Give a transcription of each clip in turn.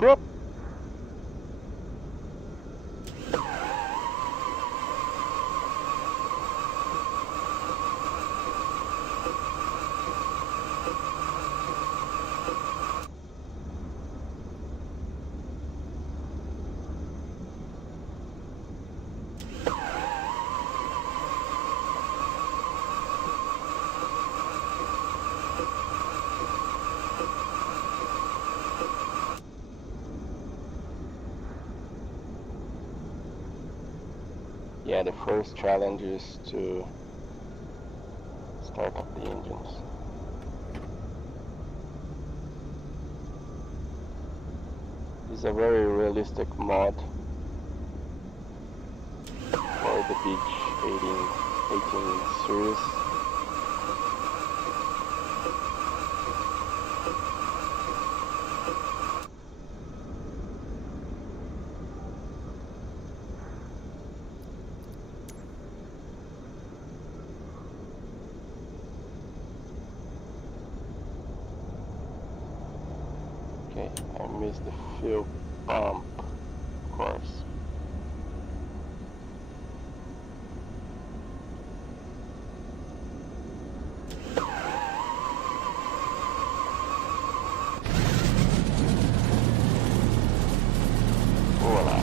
Yep. Yeah, the first challenge is to start up the engines. It's a very realistic mod for the Beach 18 series. Okay, I missed the fuel pump, of course. Voila.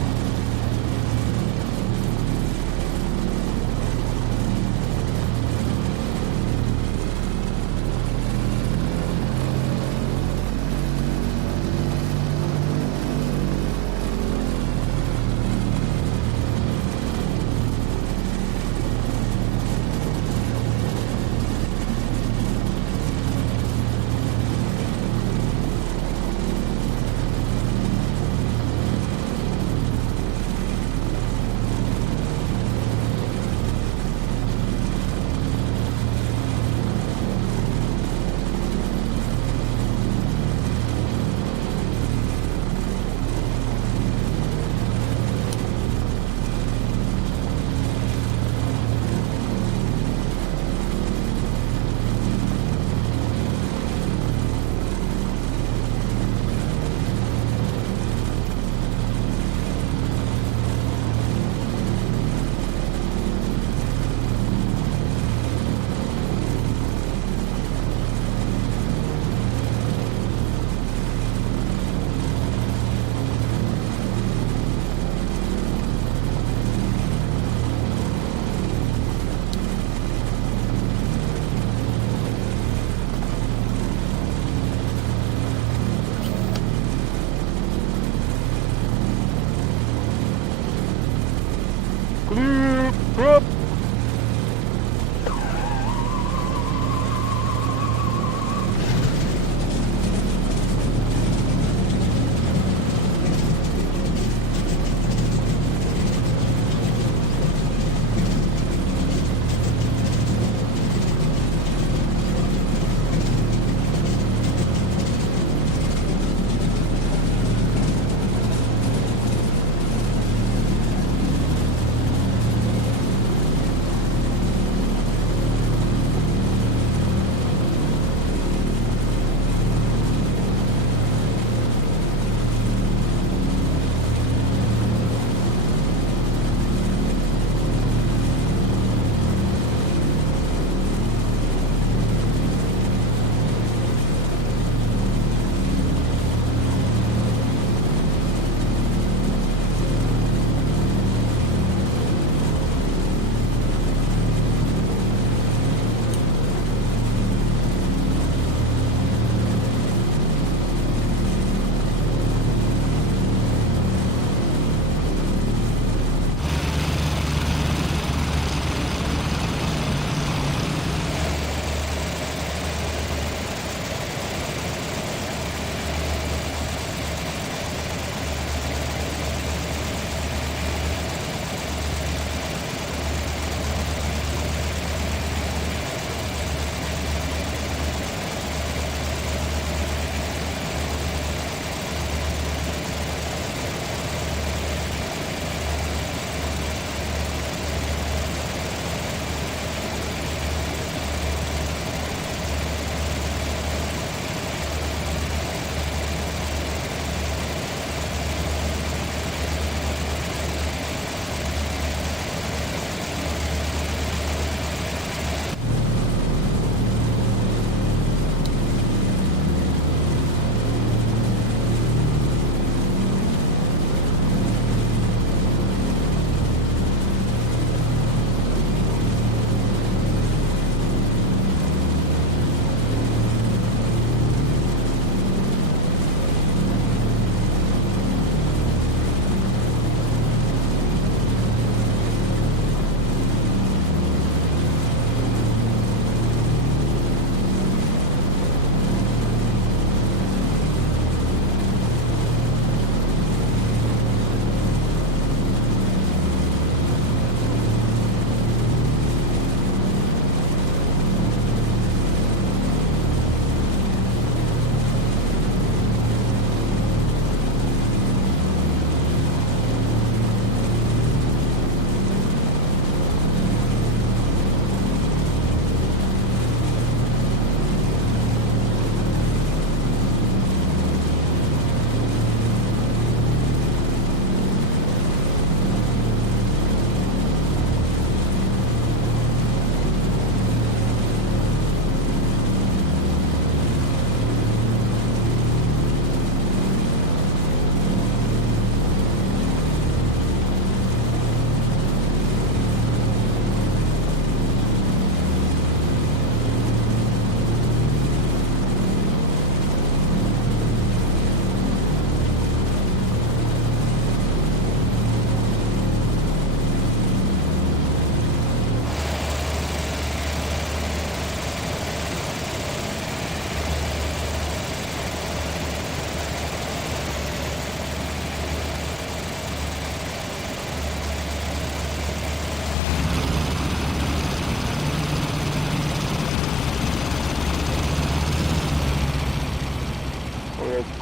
we're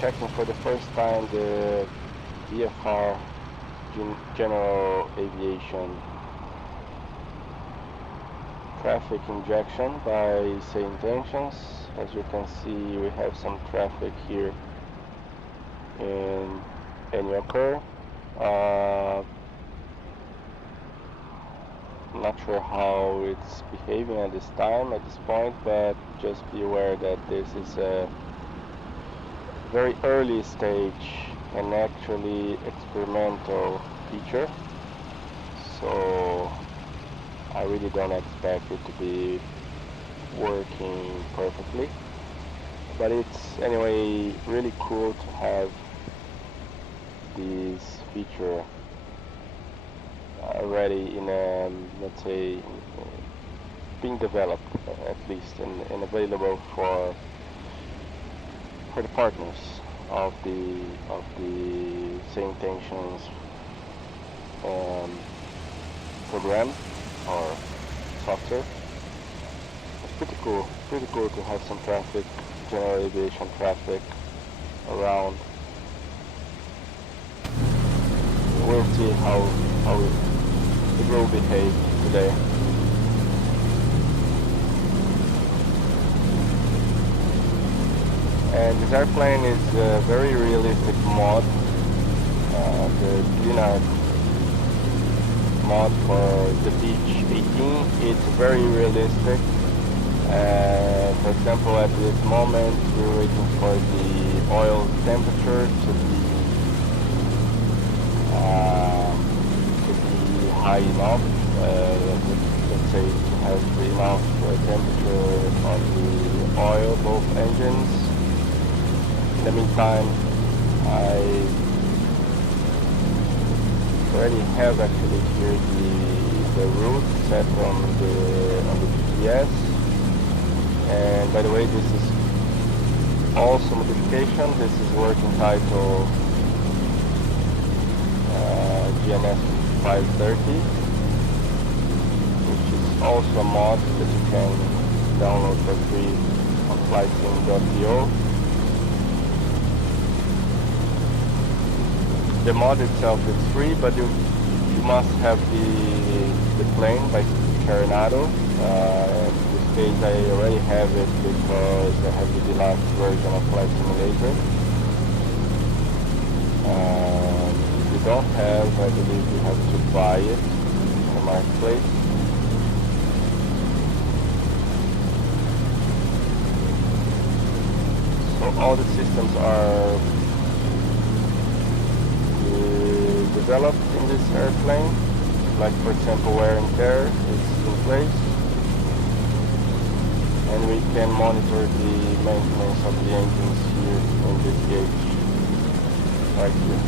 checking for the first time the VFR general aviation traffic injection by SayIntentions. As you can see, we have some traffic here in NVIDIA. I'm not sure how it's behaving at this point, but just be aware that this is a very early stage and actually experimental feature. So I really don't expect it to be working perfectly, but it's anyway really cool to have this feature already in a, let's say, being developed at least and available for the partners of the SayIntentions program or software. It's pretty cool to have some traffic, general aviation traffic around. We'll see how it will behave today. And this airplane is a very realistic mod, the DenarQ mod for the Beach 18. It's very realistic. For example, at this moment we're waiting for the oil temperature to be high enough, let's say to have enough temperature on the oil, both engines. In the meantime, I already have actually here the route set on the GPS. And by the way, this is also modification. This is working title GNS 530, which is also a mod that you can download for free on flightsim.io. The mod itself is free, but you must have the plane by Carenado. In this case I already have it because I have the deluxe version of Flight Simulator. If you don't have, I believe you have to buy it in the marketplace. So all the systems are developed in this airplane, like for example wear and tear is in place, and we can monitor the maintenance of the engines here in this gauge right here.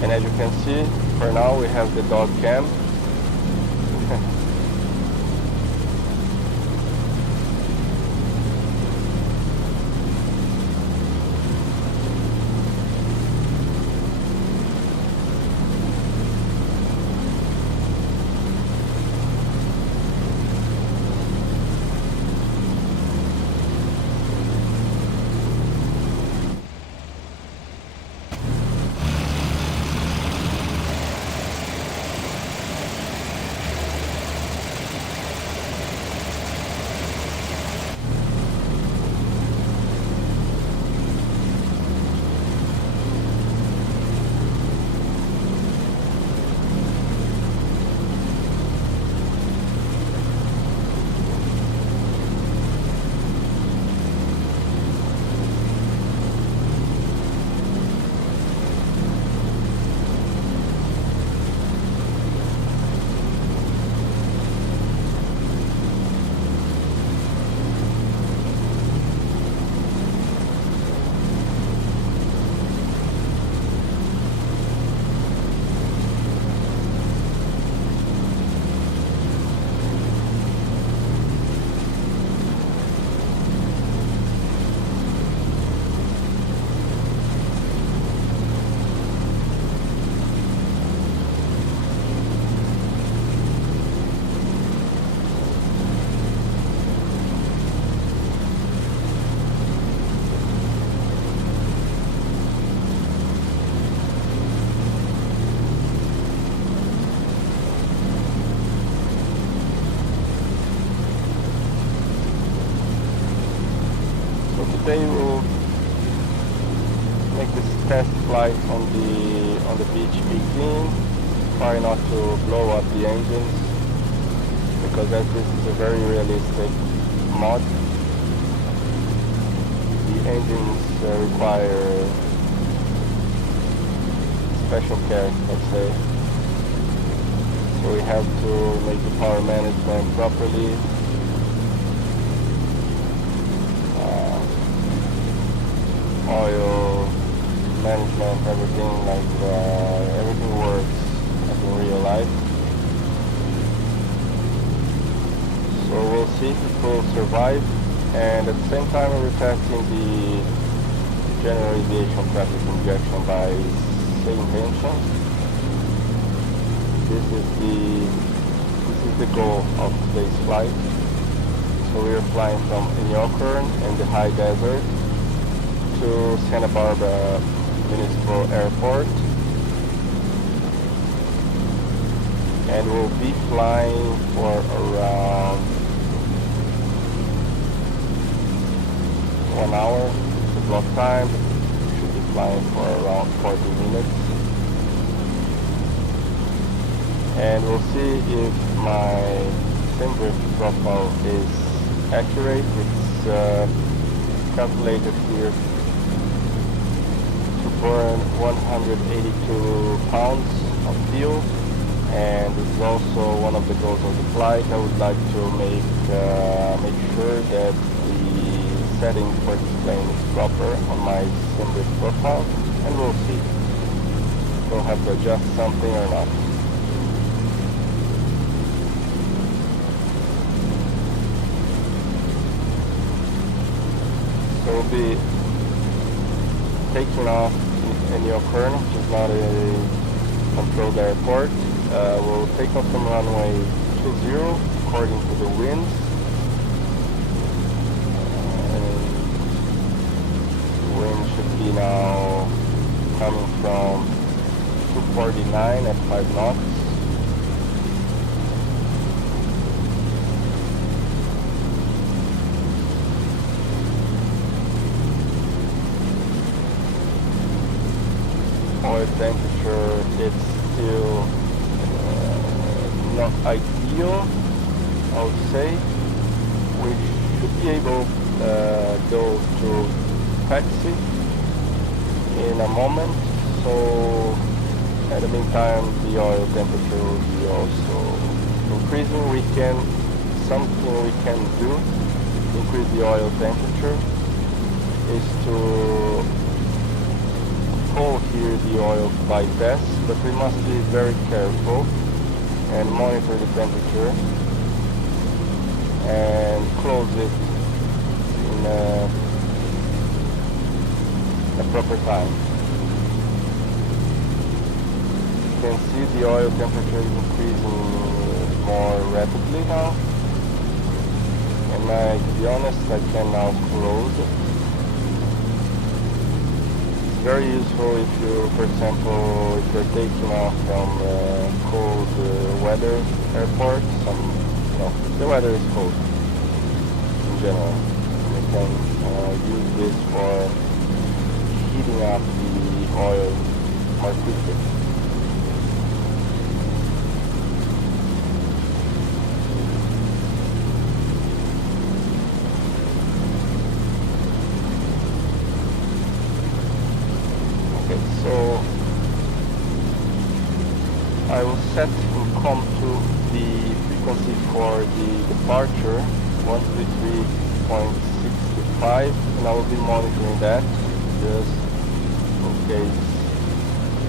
And as you can see, for now we have the dog cam. today we'll make this test flight on the beach be clean. Try not to blow up the engines, because as this is a very realistic mod, the engines require special care, let's say. So we have to make the power management properly. Oil management, everything, everything works as in real life. So we'll see if it will survive, and at the same time we're testing the general aviation traffic injection by SayIntentions. This is the goal of today's flight. So we are flying from Inyokern in the high desert to Santa Barbara Municipal Airport, and we'll be flying for around 1 hour. The block time. We should be flying for around 40 minutes, and we'll see if my SimDrift profile is accurate. It's calculated here to burn 182 pounds of fuel, and this is also one of the goals of the flight. I would like to make sure that the setting for this plane is proper on my SimDrift profile, and we'll see. We'll have to adjust something or not. So we'll be taking off in Inyokern, which is not a controlled airport. We'll take off from runway 20 according to the winds. The wind should be now coming from 249 at 5 knots. Oil temperature, it's still not ideal, I would say. We should be able to go to taxi in a moment, so at the meantime the oil temperature will be also increasing. Something we can do to increase the oil temperature is to here the oil by test, but we must be very careful and monitor the temperature and close it in a proper time. You can see the oil temperature is increasing more rapidly now, and to be honest, I can now close it. Very useful if you, for example, if you're taking off from cold weather airport. The weather is cold in general. You can use this for heating up the oil more quickly. So I will set and come to the frequency for the departure 133.65, and I will be monitoring that just in case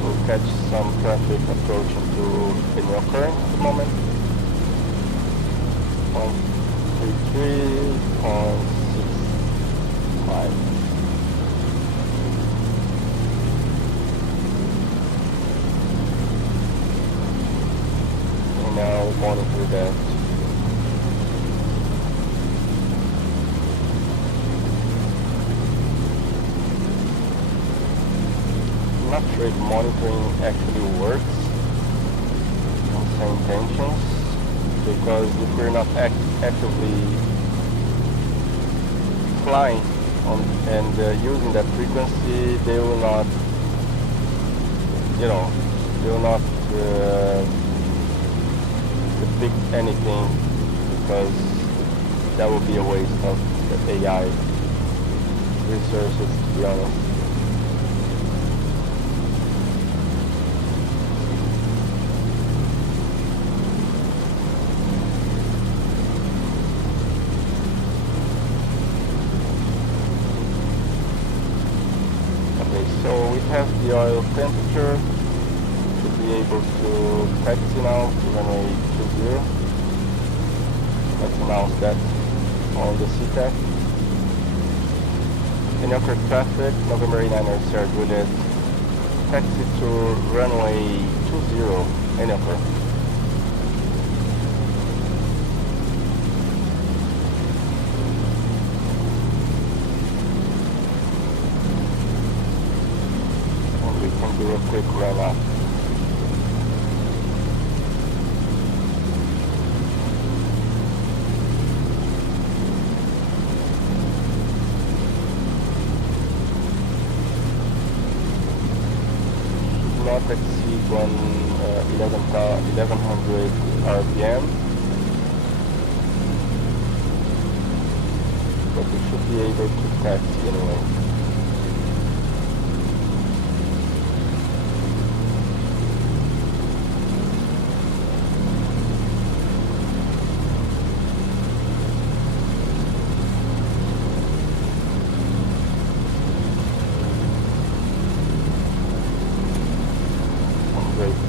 we'll catch some traffic approaching to Inyokern at the moment. 133.65. Now monitor that. I'm not sure if monitoring actually works on SayIntentions, because if we're not actively flying, and using that frequency, they will not, they will not depict anything, because that would be a waste of the AI resources, to be honest. So we have the oil temperature. Should be able to taxi now to runway 20. Let's announce that on the CTAC. NVIDIA traffic, November 89er Sierra Juliet, taxi to runway 20, NVIDIA. Do a quick run up. Should not exceed 1100 RPM, but we should be able to taxi anyway.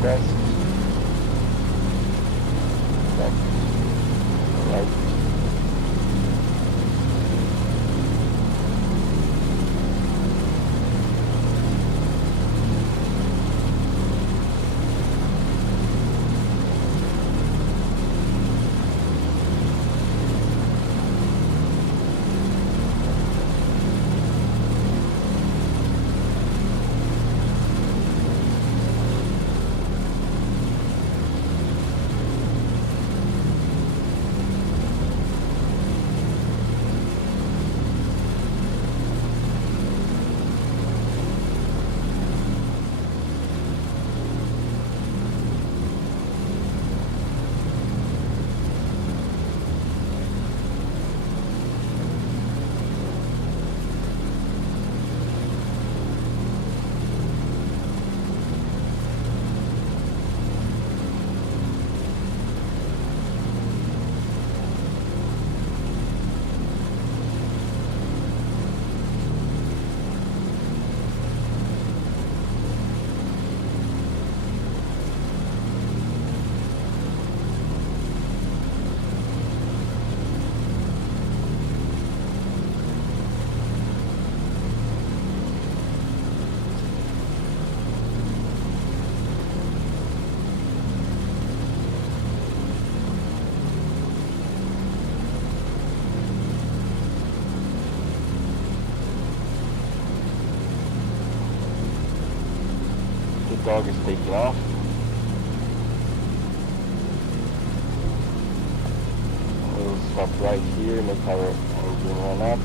Press left, right. Dog is taking off. We'll stop right here, make our engine run up.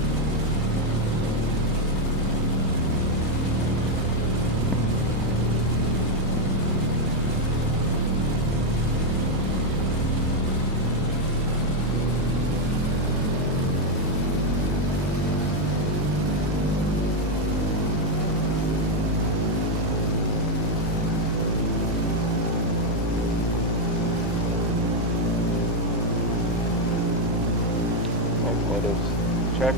Check.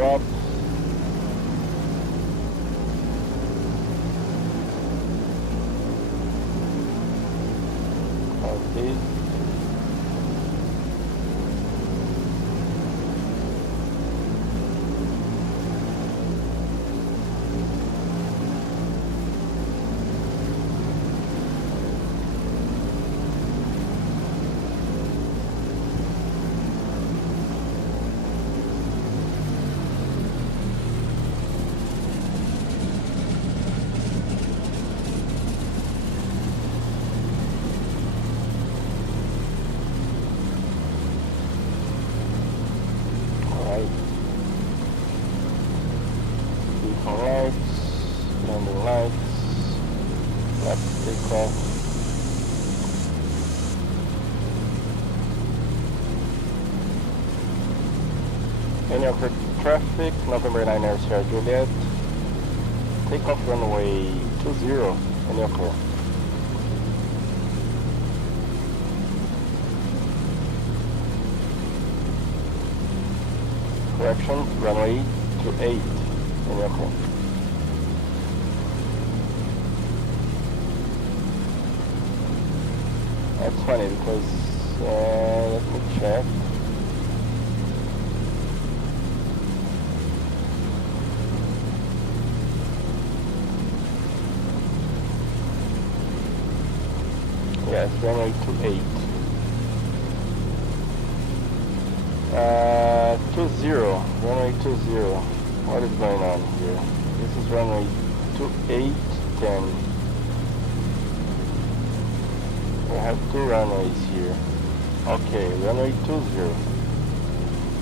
drop. Okay. Landing lights, let's take off. NVIDIA traffic, November 9 Air Sierra Juliet, takeoff runway 20, NVIDIA. Correction, runway 28, NVIDIA. That's funny because, let me check. Yes, runway 28. 20, runway 20. What is going on here? This is runway 2810. We have two runways here. Okay, runway 20.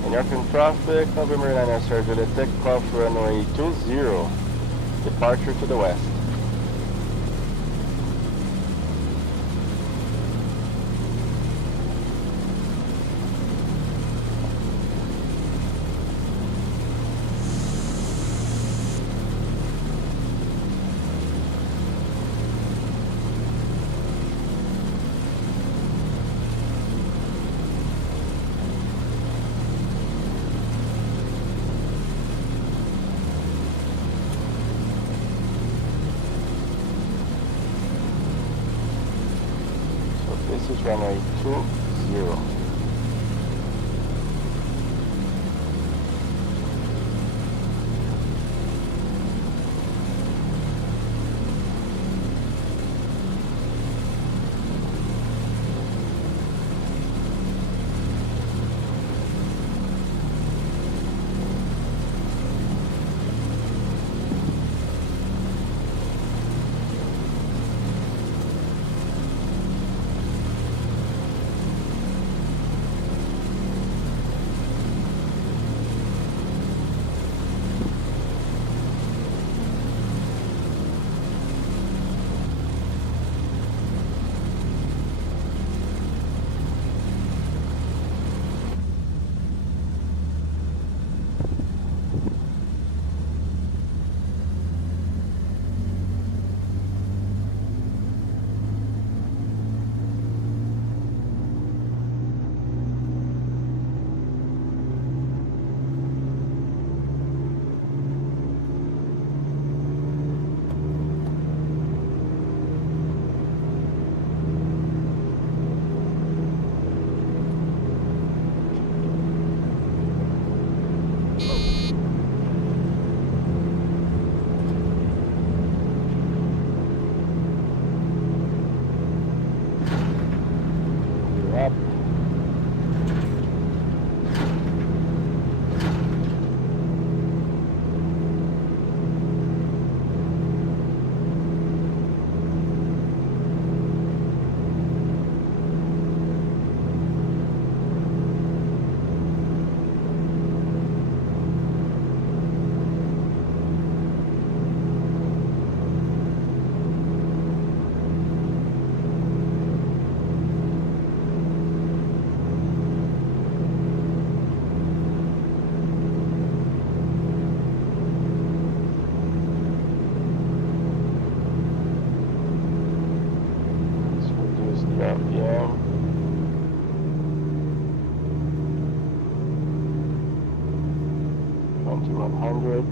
NVIDIA traffic, November 9 Air Sierra Juliet, takeoff runway 20. Departure to the west. This is runway 20. 100.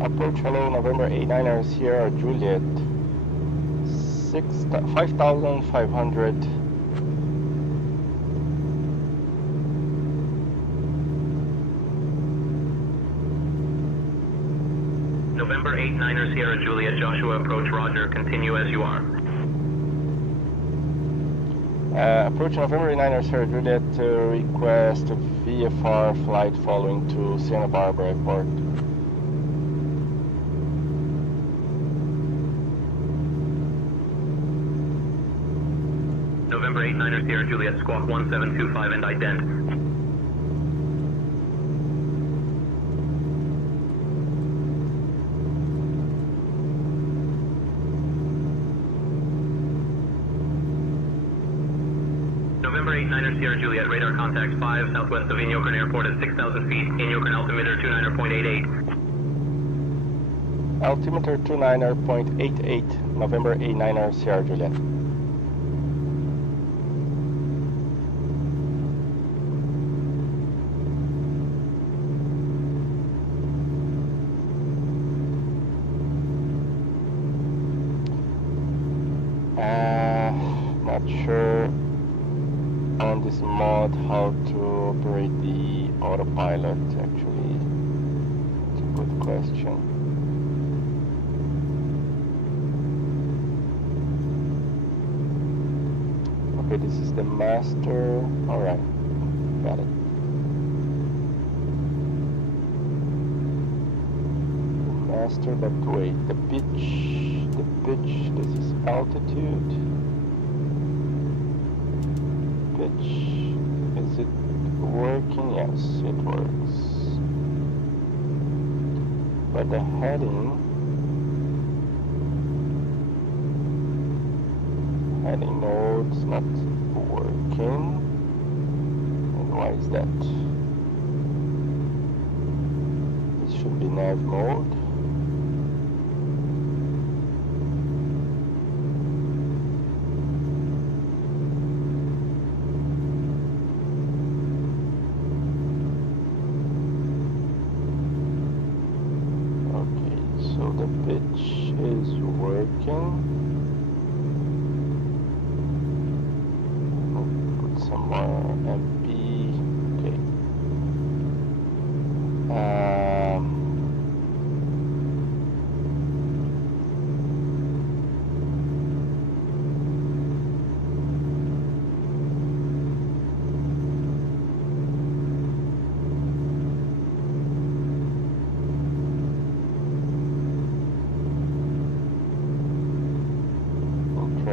Approach, hello, November 89er, Sierra Juliet, 5,500. November 89er, Sierra Juliet, Joshua approach, roger, continue as you are. Approach November 89er, Sierra Juliet, request a VFR flight following to Santa Barbara Airport. November 89er, Sierra Juliet, squawk 1725 and ident. November 89er, Sierra Juliet, radar contact 5 southwest of Inyokern Airport at 6,000 feet, Inyokern altimeter 29.88. Altimeter 29.88, November 89er, Sierra Juliet. Not sure on this mod how to operate the autopilot actually. It's a good question. Okay, this is the master. Alright, got it. The master, but wait, the pitch, this is altitude. Pitch, is it working? Yes, it works. But the heading node's not working. And why is that? This should be nav mode. The pitch is working. I'll put some more MP. Okay.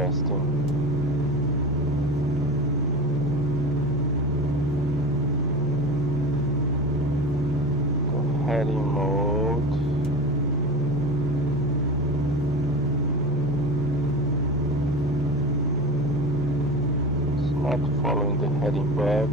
interesting. The heading mode. It's not following the heading bug.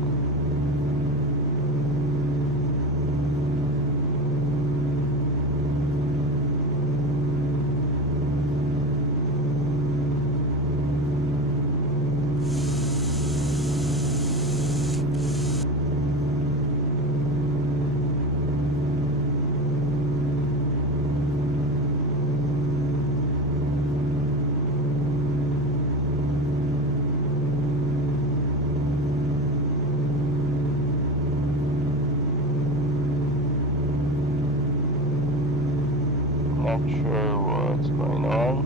Not sure what's going on.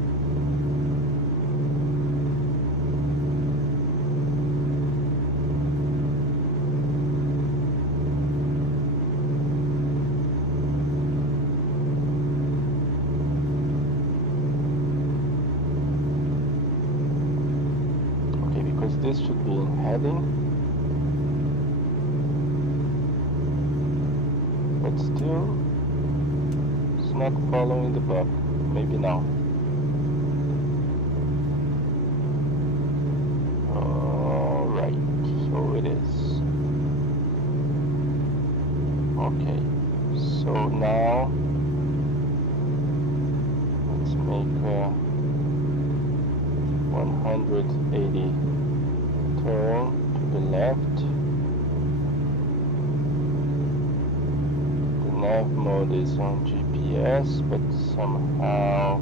Okay, because this should be in heading, but still it's not following the bug. Maybe now. Alright, so it is. Okay, so now let's make a 180 turn to the left. The nav mode is on GPS, but somehow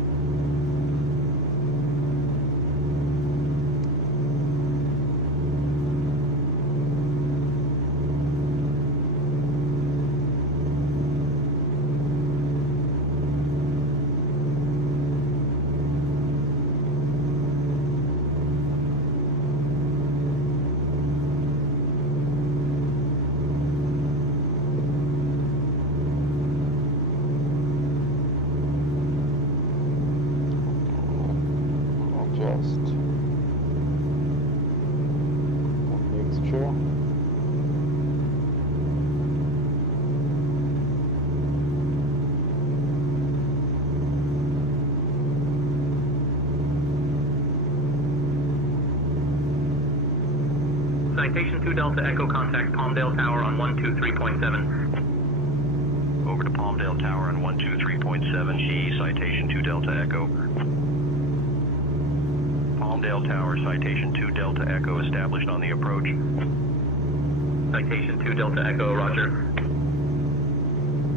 adjust the mixture. Citation 2 Delta Echo, contact Palmdale Tower on 123.7. Over to Palmdale Tower on 123.7, GE, citation 2 Delta Echo. Palmdale Tower, citation 2 Delta Echo, established on the approach. Citation 2 Delta Echo, roger.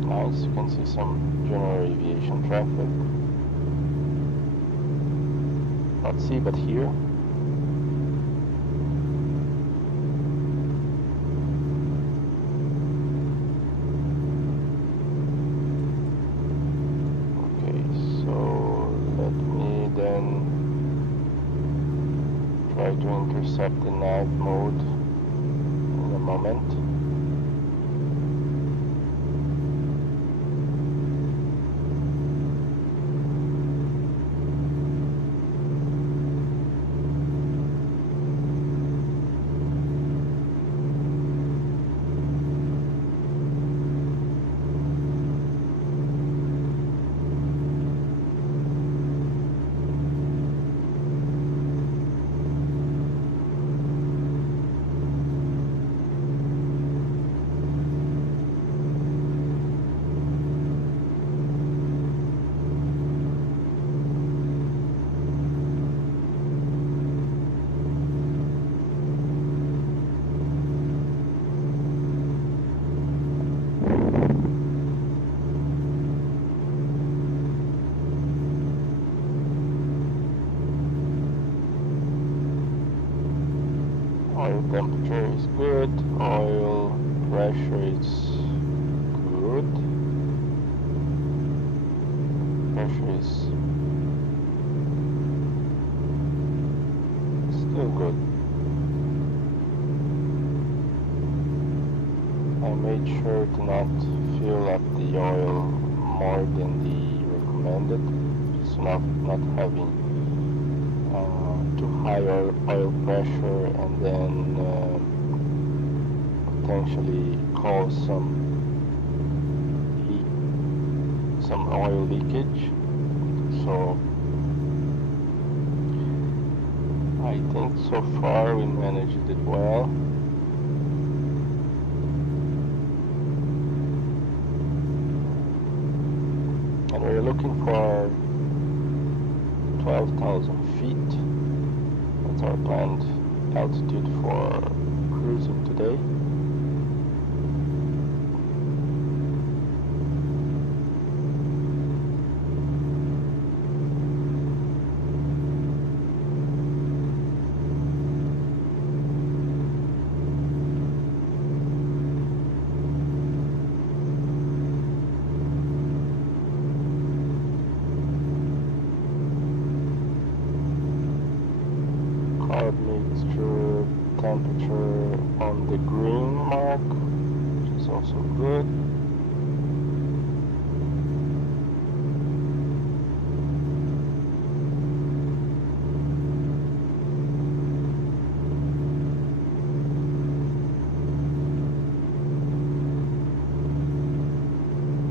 Nice, you can see some general aviation traffic. Not see, but here. Okay, so let me then try to intercept the nav mode in a moment. Oil temperature is good, oil pressure is good, pressure is still good. I made sure to not fill up the oil more than the recommended, just not having too high oil pressure and then potentially cause some oil leakage. So I think so far we managed it well. And we're looking for 12,000 feet. That's our planned altitude for cruising today. Mixture temperature on the green mark, which is also good.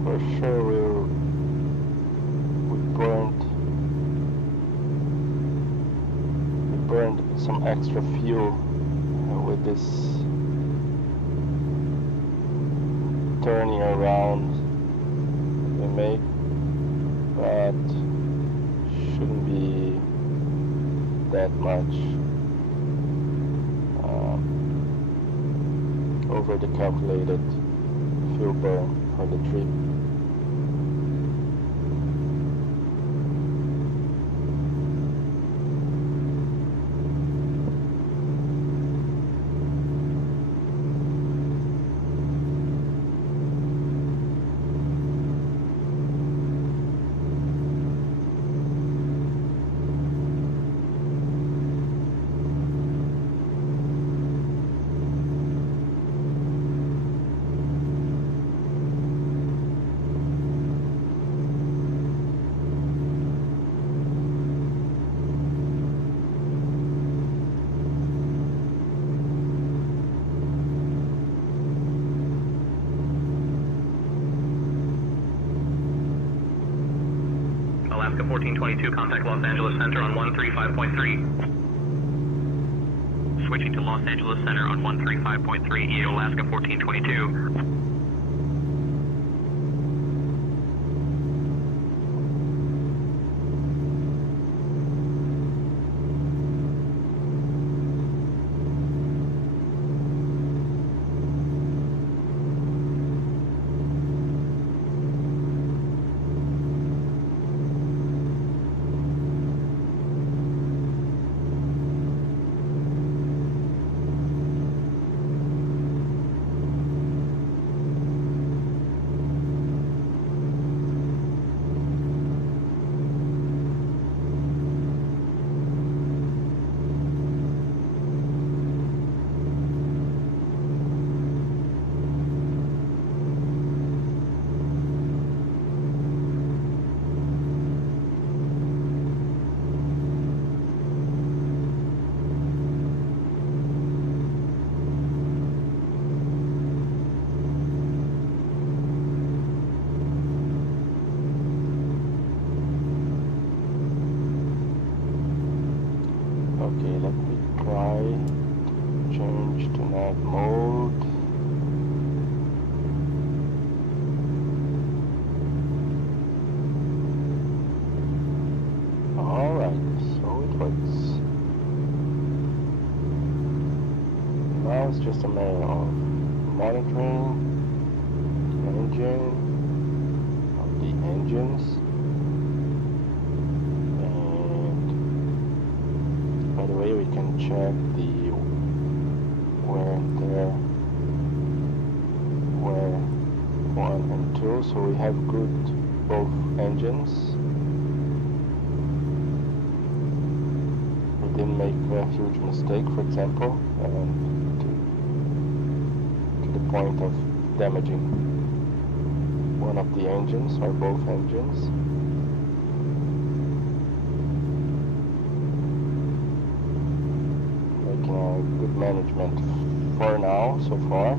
For sure we burned some extra fuel with this turning around we made, but shouldn't be that much over the calculated fuel burn for the trip. Alaska 1422, contact Los Angeles Center on 135.3. Switching to Los Angeles Center on 135.3, EO Alaska 1422. Okay, let me try to change to NAV mode. Alright, so it works. Now it's just a matter of monitoring the engines. By the way, we can check the wear and tear, wear 1 and 2, so we have good both engines. We didn't make a huge mistake, for example, to the point of damaging one of the engines or both engines. management for now, so far.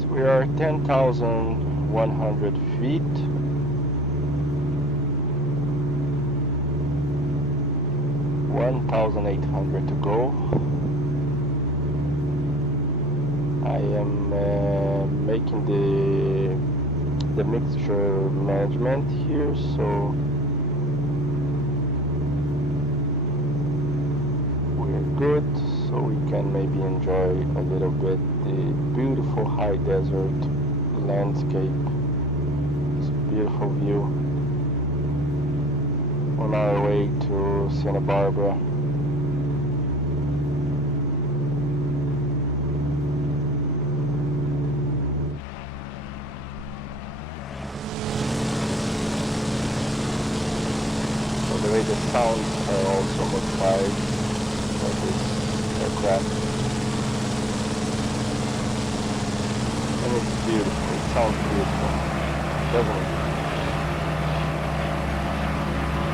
So we are 10,100 feet. $1,800 to go. I am making the mixture management here, so we're good. So we can maybe enjoy a little bit the beautiful high desert landscape. It's a beautiful view on our way to Santa Barbara. So the way the sounds are also modified for this aircraft. And it's beautiful, it sounds beautiful, doesn't it?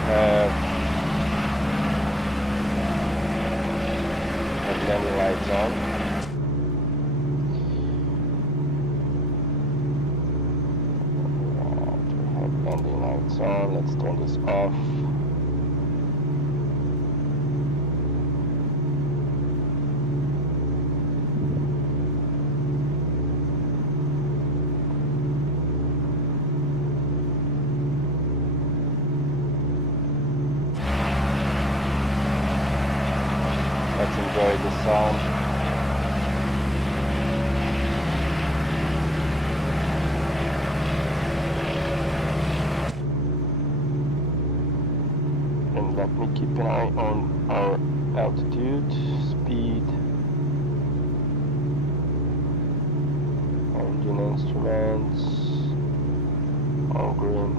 Have landing lights on. We have landing lights on. Let's turn this off. Let's enjoy the sound. And let me keep an eye on our altitude, speed, engine instruments, all green.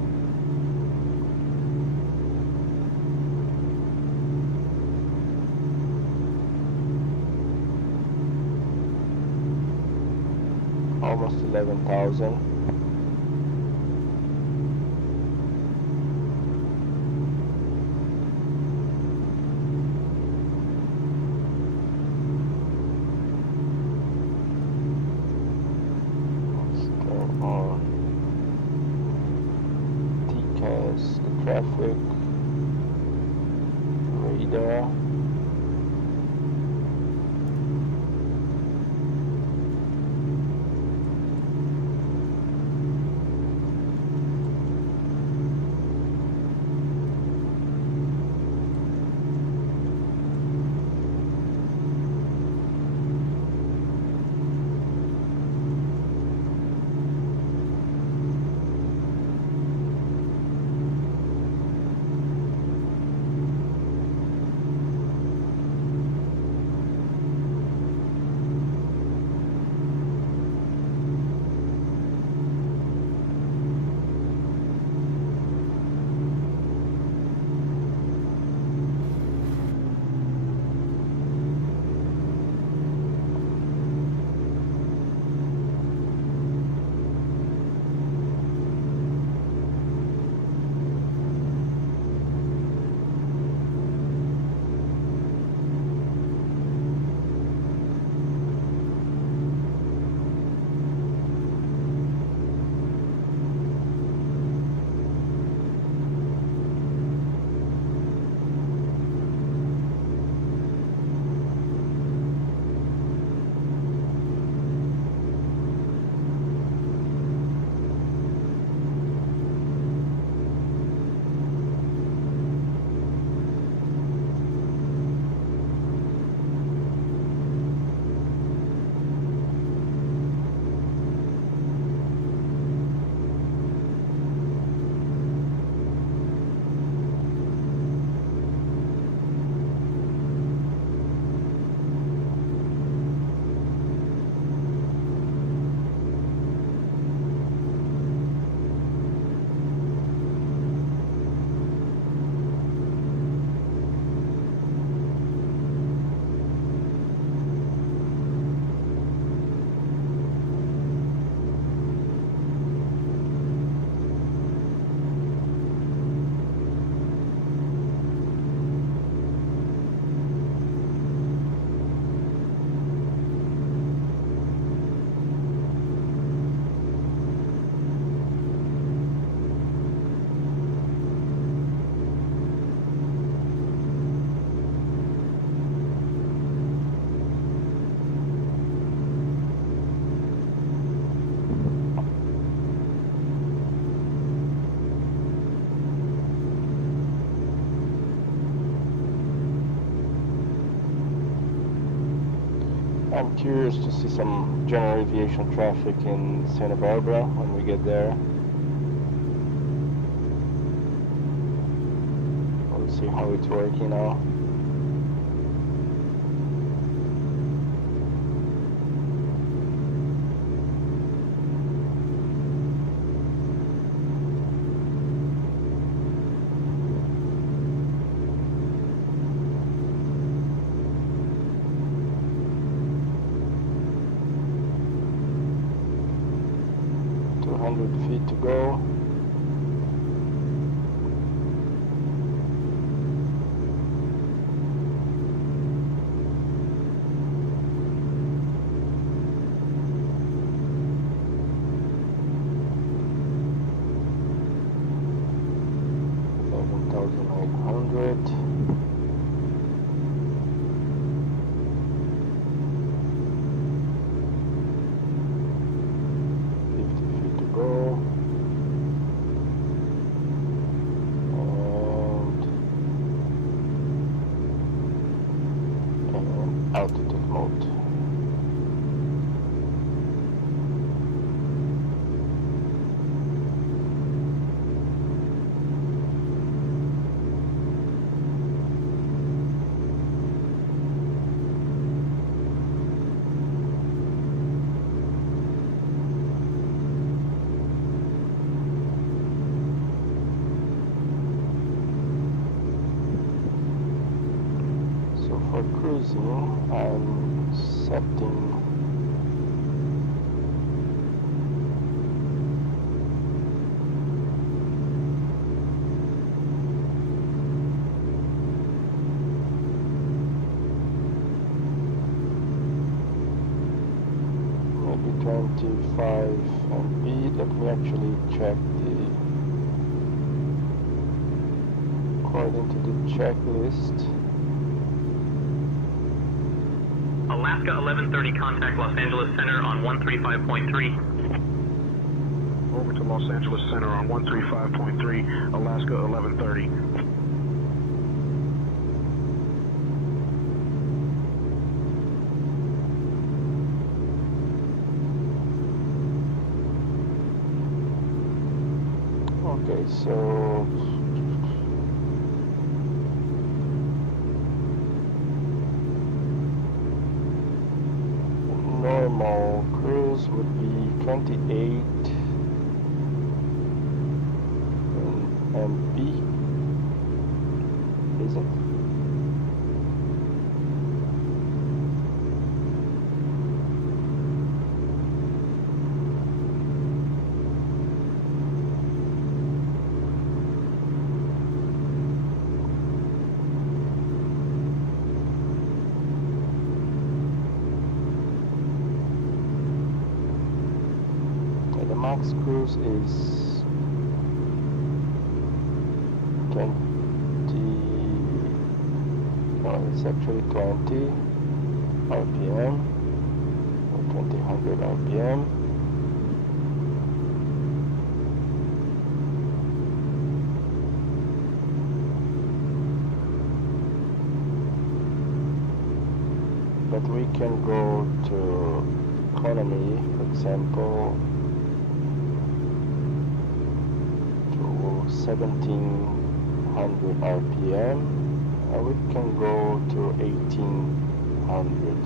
Almost 11,000. Let's turn on TCAS, the traffic, radar. I'm curious to see some general aviation traffic in Santa Barbara when we get there. We'll see how it's working now. Feet to go. Altitude mode. So for cruising, I'm setting maybe 25 MB. Let me actually check according to the checklist. Alaska 1130, contact Los Angeles Center on 135.3. Over to Los Angeles Center on 135.3, Alaska 1130. Okay, so normal cruise would be 28 MB, is it? Max cruise is 20, no, it's actually 20 RPM or 2000 RPM. But we can go to economy, for example, 1700 RPM, and we can go to 1800.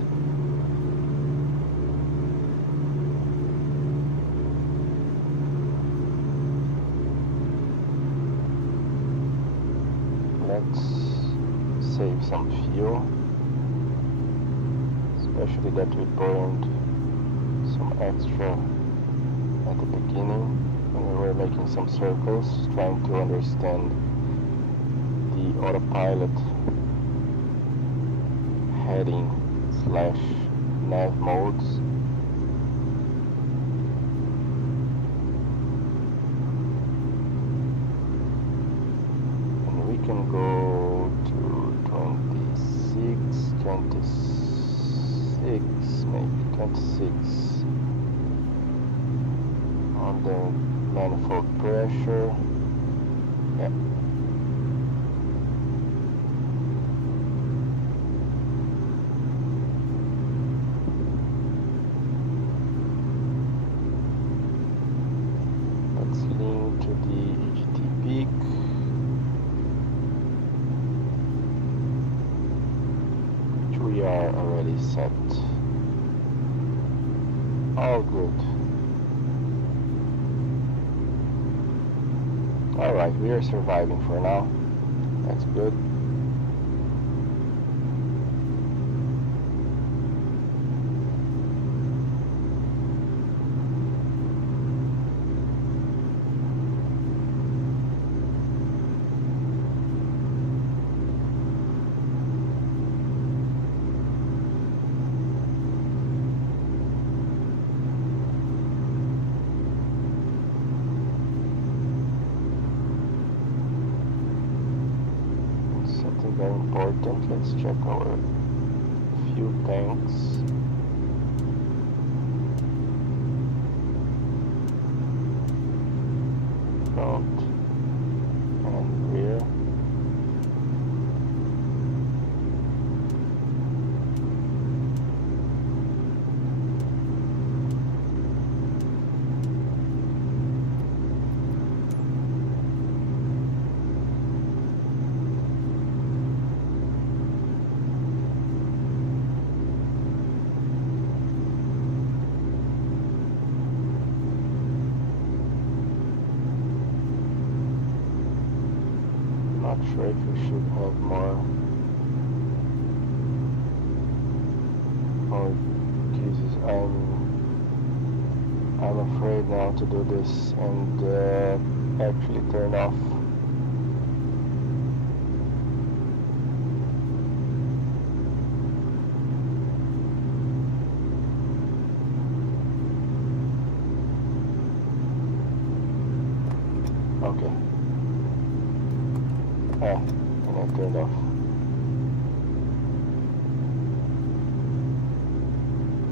Let's save some fuel, especially that we burned some extra at the beginning. We're making some circles, trying to understand the autopilot heading / nav modes. And we can go to 26, maybe 26 on the manifold pressure. Yeah. are already set. All good. Alright, we are surviving for now. That's good. Very important. Let's check our fuel tanks. Front and rear. Not sure if we should have more. Oh Jesus, I'm afraid now to do this and actually turn off. Okay. And I turned off.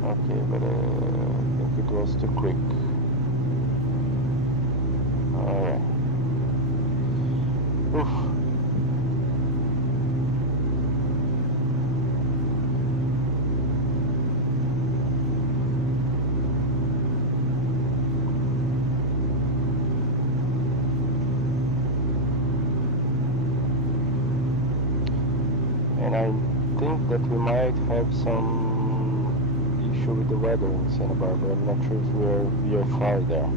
Okay, but I think it was too quick. Alright. Oof. And I think that we might have some issue with the weather in Santa Barbara. I'm not sure if we are far there.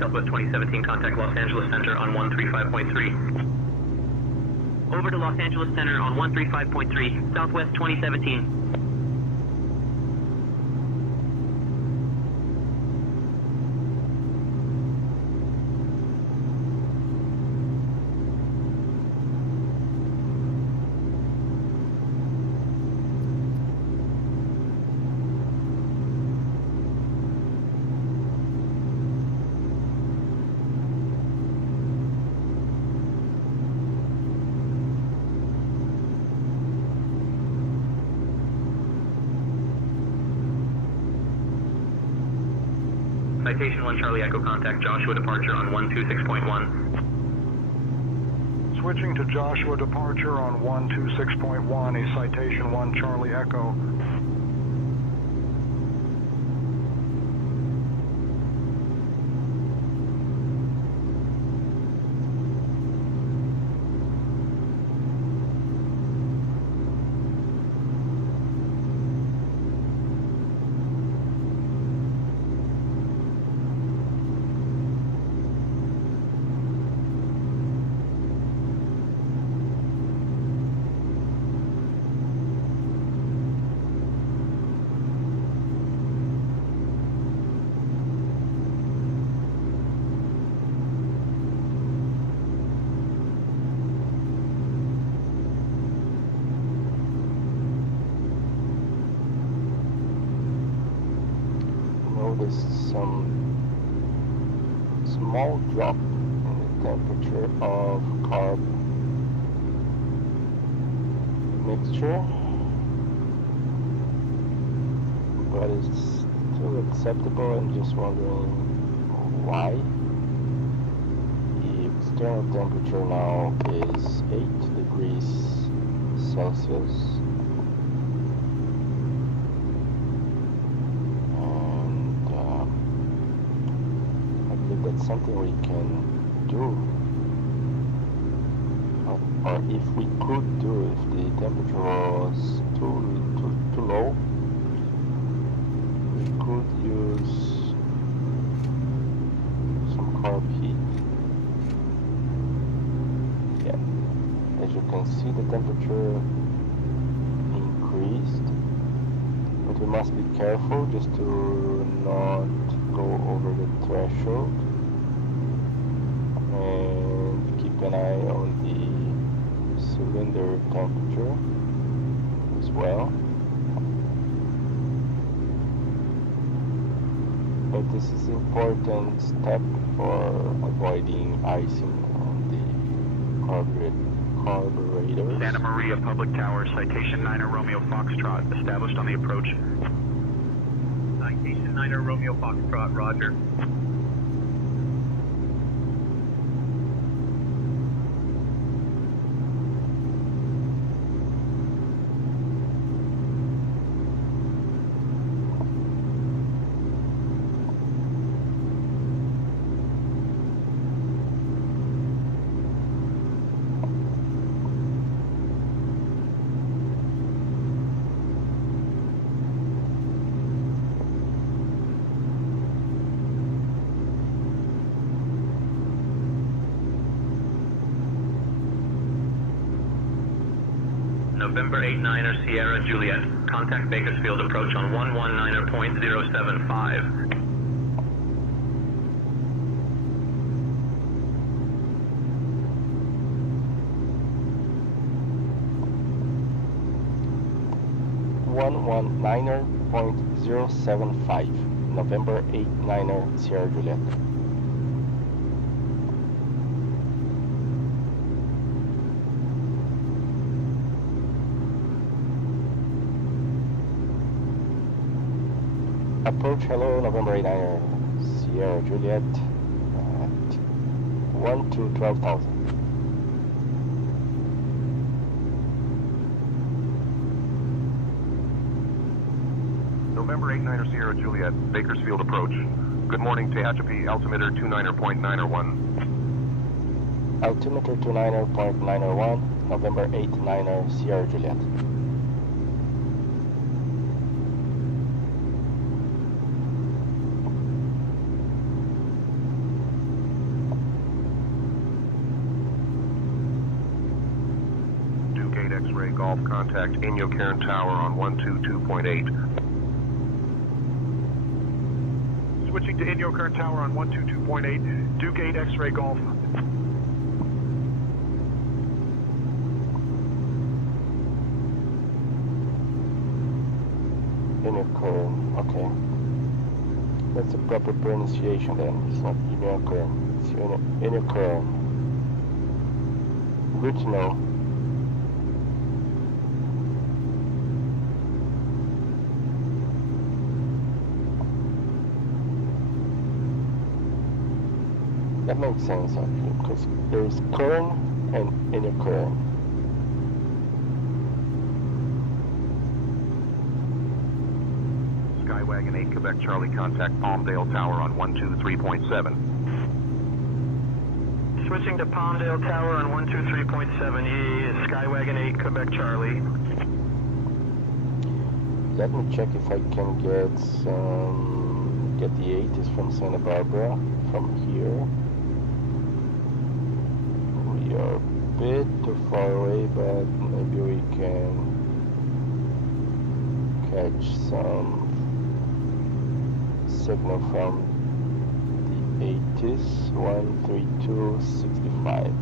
Southwest 2017, contact Los Angeles Center on 135.3. Over to Los Angeles Center on 135.3, Southwest 2017. Citation 1 Charlie Echo contact Joshua departure on 126.1. Switching to Joshua departure on 126.1, a Citation 1 Charlie Echo. Some small drop in the temperature of carb mixture, but it's still acceptable. I'm just wondering why. The external temperature now is 8 degrees Celsius. Something we can do, or if we could do, if the temperature was too low, we could use some carb heat. Yeah, as you can see, the temperature increased, but we must be careful just to not go over the threshold. And keep an eye on the cylinder temperature as well. But this is an important step for avoiding icing on the carburetor. Santa Maria Public Tower, Citation 9er Romeo Foxtrot, established on the approach. Citation 9er Romeo Foxtrot, roger. November 89er Sierra Juliet, contact Bakersfield approach on 119er.075. .075, November 89er Sierra Juliet. Approach hello, November 89er Sierra Juliet at 1 to 12,000. November 89er Sierra Juliet, Bakersfield approach. Good morning, Tehachapi, altimeter 29er.901. Altimeter 29er.901, November 89er Sierra Juliet. X-ray Golf contact Inyo Cairn Tower on 122.8. Switching to Inyo Cairn Tower on 122.8, Duke 8 X-ray Golf. Inyo Cairn, okay. That's the proper pronunciation then. It's not Inyo Cairn, it's Inyo Cairn. Good to know. That makes sense actually, because there's current and inner current. Skywagon 8 Quebec Charlie, contact Palmdale Tower on 123.7. Switching to Palmdale Tower on 123.7E, Skywagon 8 Quebec Charlie. Let me check if I can get the 80s from Santa Barbara from here. We are a bit too far away, but maybe we can catch some signal from the 80s, 132.65.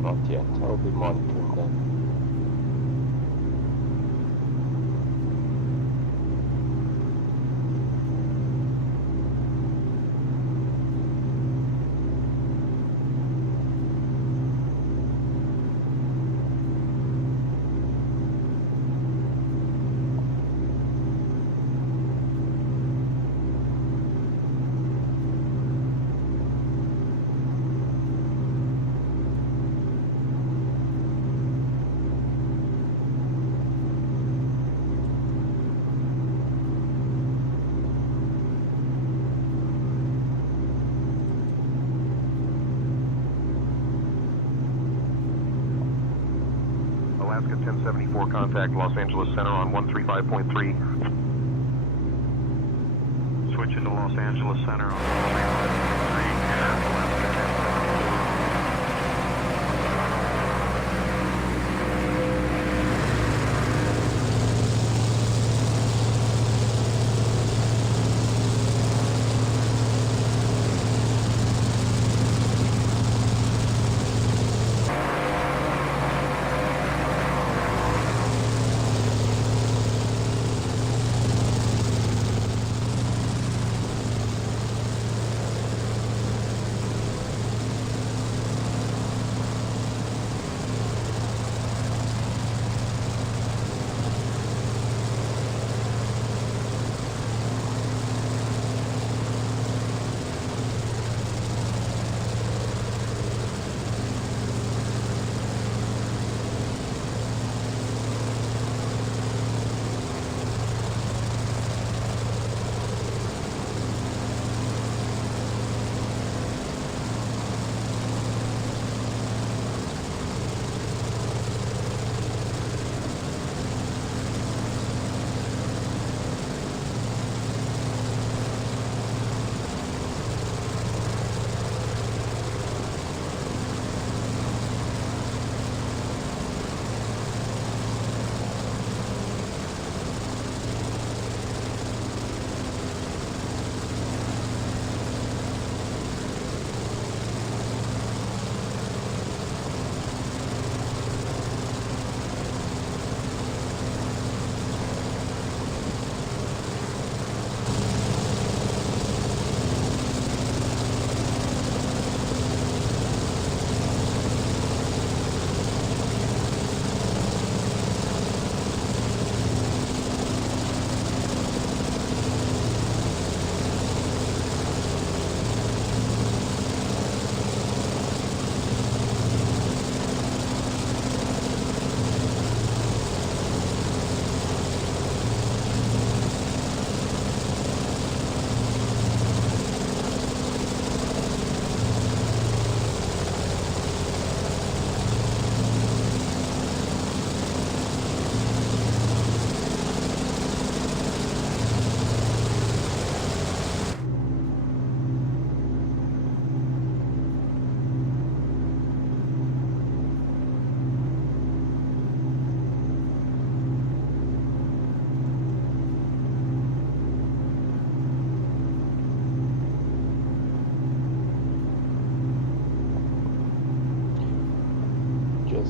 Not yet. I'll be monitoring that. Alaska 1074, contact Los Angeles Center on 135.3. Switching to Los Angeles Center on 135.3.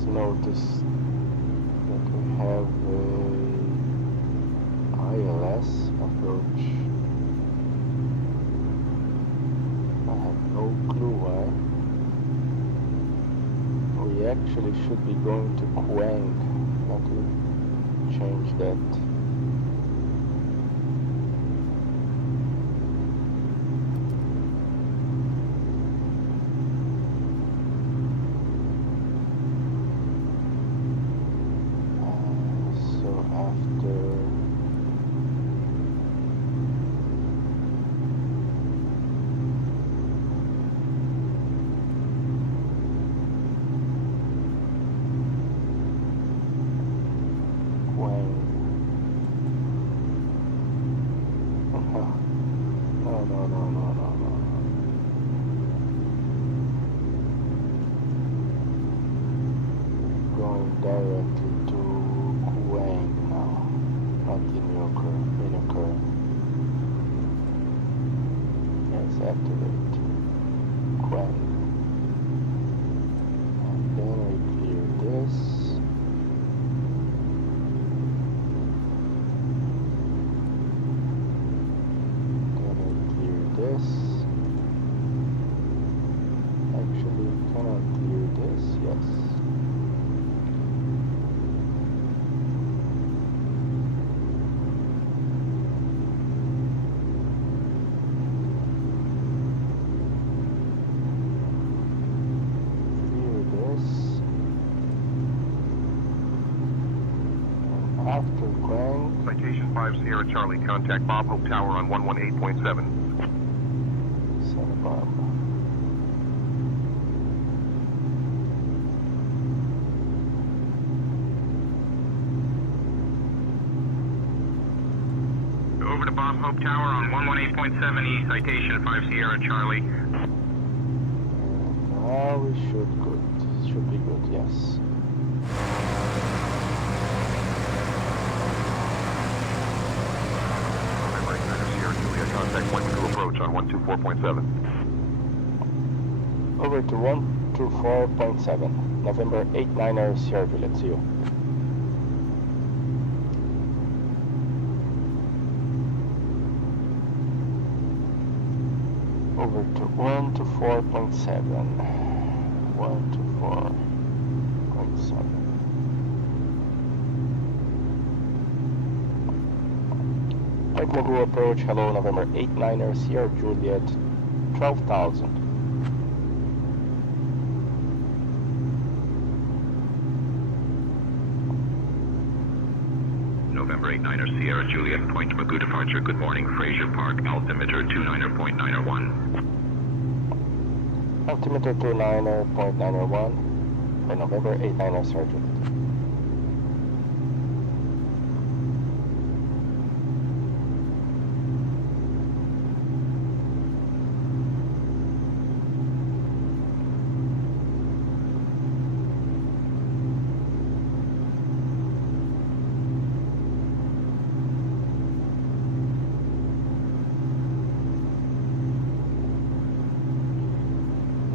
Notice should be going to Quang. Let me change that. Directly to Quang now, not Inyoker. Yes, activate Quang. And then we clear this. Then we clear this. Actually, can I clear this? Yes. After Quang. Citation 5 Sierra Charlie, contact Bob Hope Tower on 118.7. Santa Barbara. Over to Bob Hope Tower on 118.7 East, citation 5 Sierra Charlie. Now we should be good, yes. Contact point to approach on 124.7. Over to 124.7. November 89er Sierra Juliet, see you. Over to 124.7. 124.7. Point Mogul approach, hello, November 89er Sierra Juliet, 12,000. November 89er Sierra Juliet, point Magoo departure, good morning, Fraser Park, altimeter 29er.901. Altimeter 29er.901 for November 89er Sierra Juliet.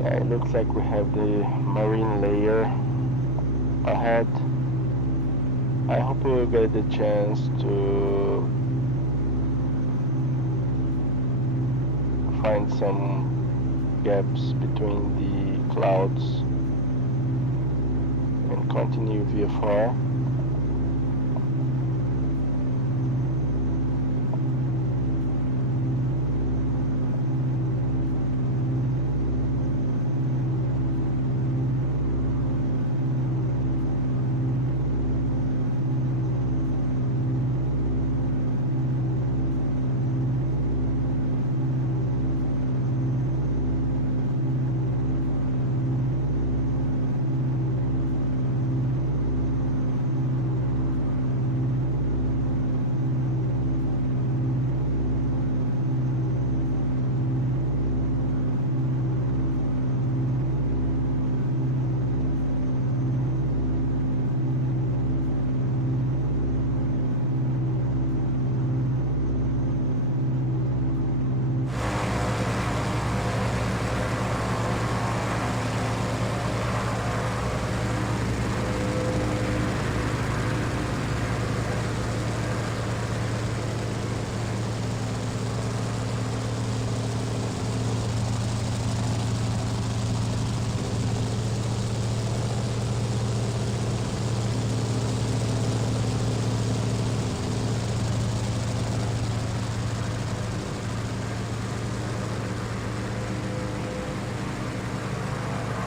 It looks like we have the marine layer ahead. I hope we'll get the chance to find some gaps between the clouds and continue VFR.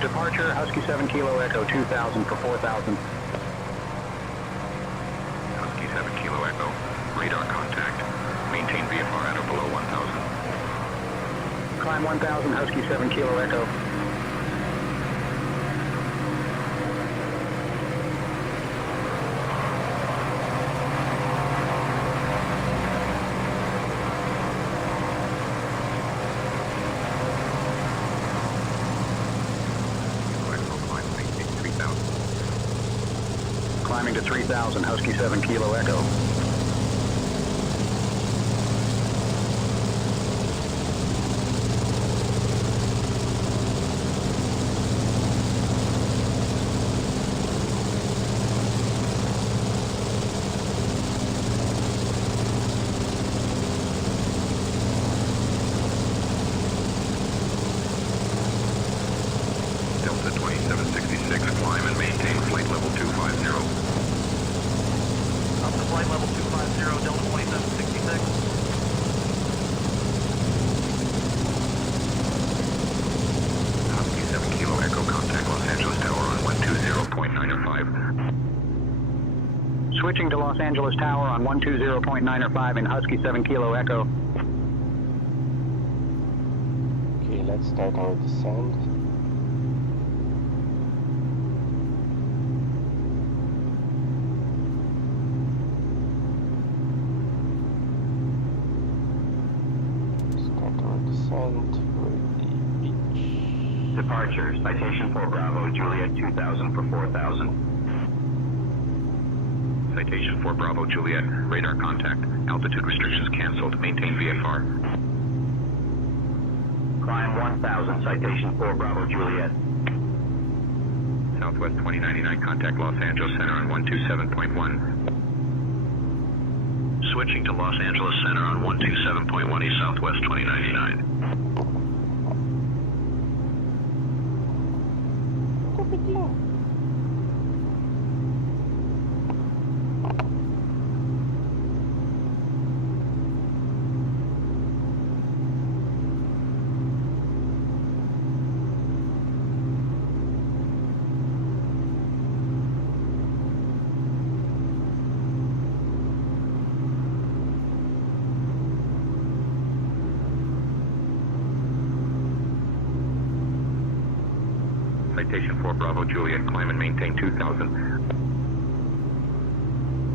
Departure, Husky 7 Kilo Echo 2000 for 4000. Husky 7 Kilo Echo, radar contact. Maintain VFR at or below 1000. Climb 1000, Husky 7 Kilo Echo. Climbing to 3000, Husky 7 Kilo Echo. Delta 2766, climb and maintain flight level 250. Up to flight level 250, Delta 2766. Husky 7 Kilo Echo, contact Los Angeles Tower on 120.905. Switching to Los Angeles Tower on 120.905 in Husky 7 Kilo Echo. Okay, let's start our descent. Start our descent with the beach. Departure, citation for Bravo, Juliet 2000 for 4000. Citation for Bravo Juliet, radar contact. Altitude restrictions canceled. Maintain VFR. Climb 1000, citation for Bravo, Juliet. Southwest 2099, contact Los Angeles Center on 127.1. Switching to Los Angeles Center on 127.1 East Southwest 2099. Citation for Bravo Juliet, climb and maintain 2000.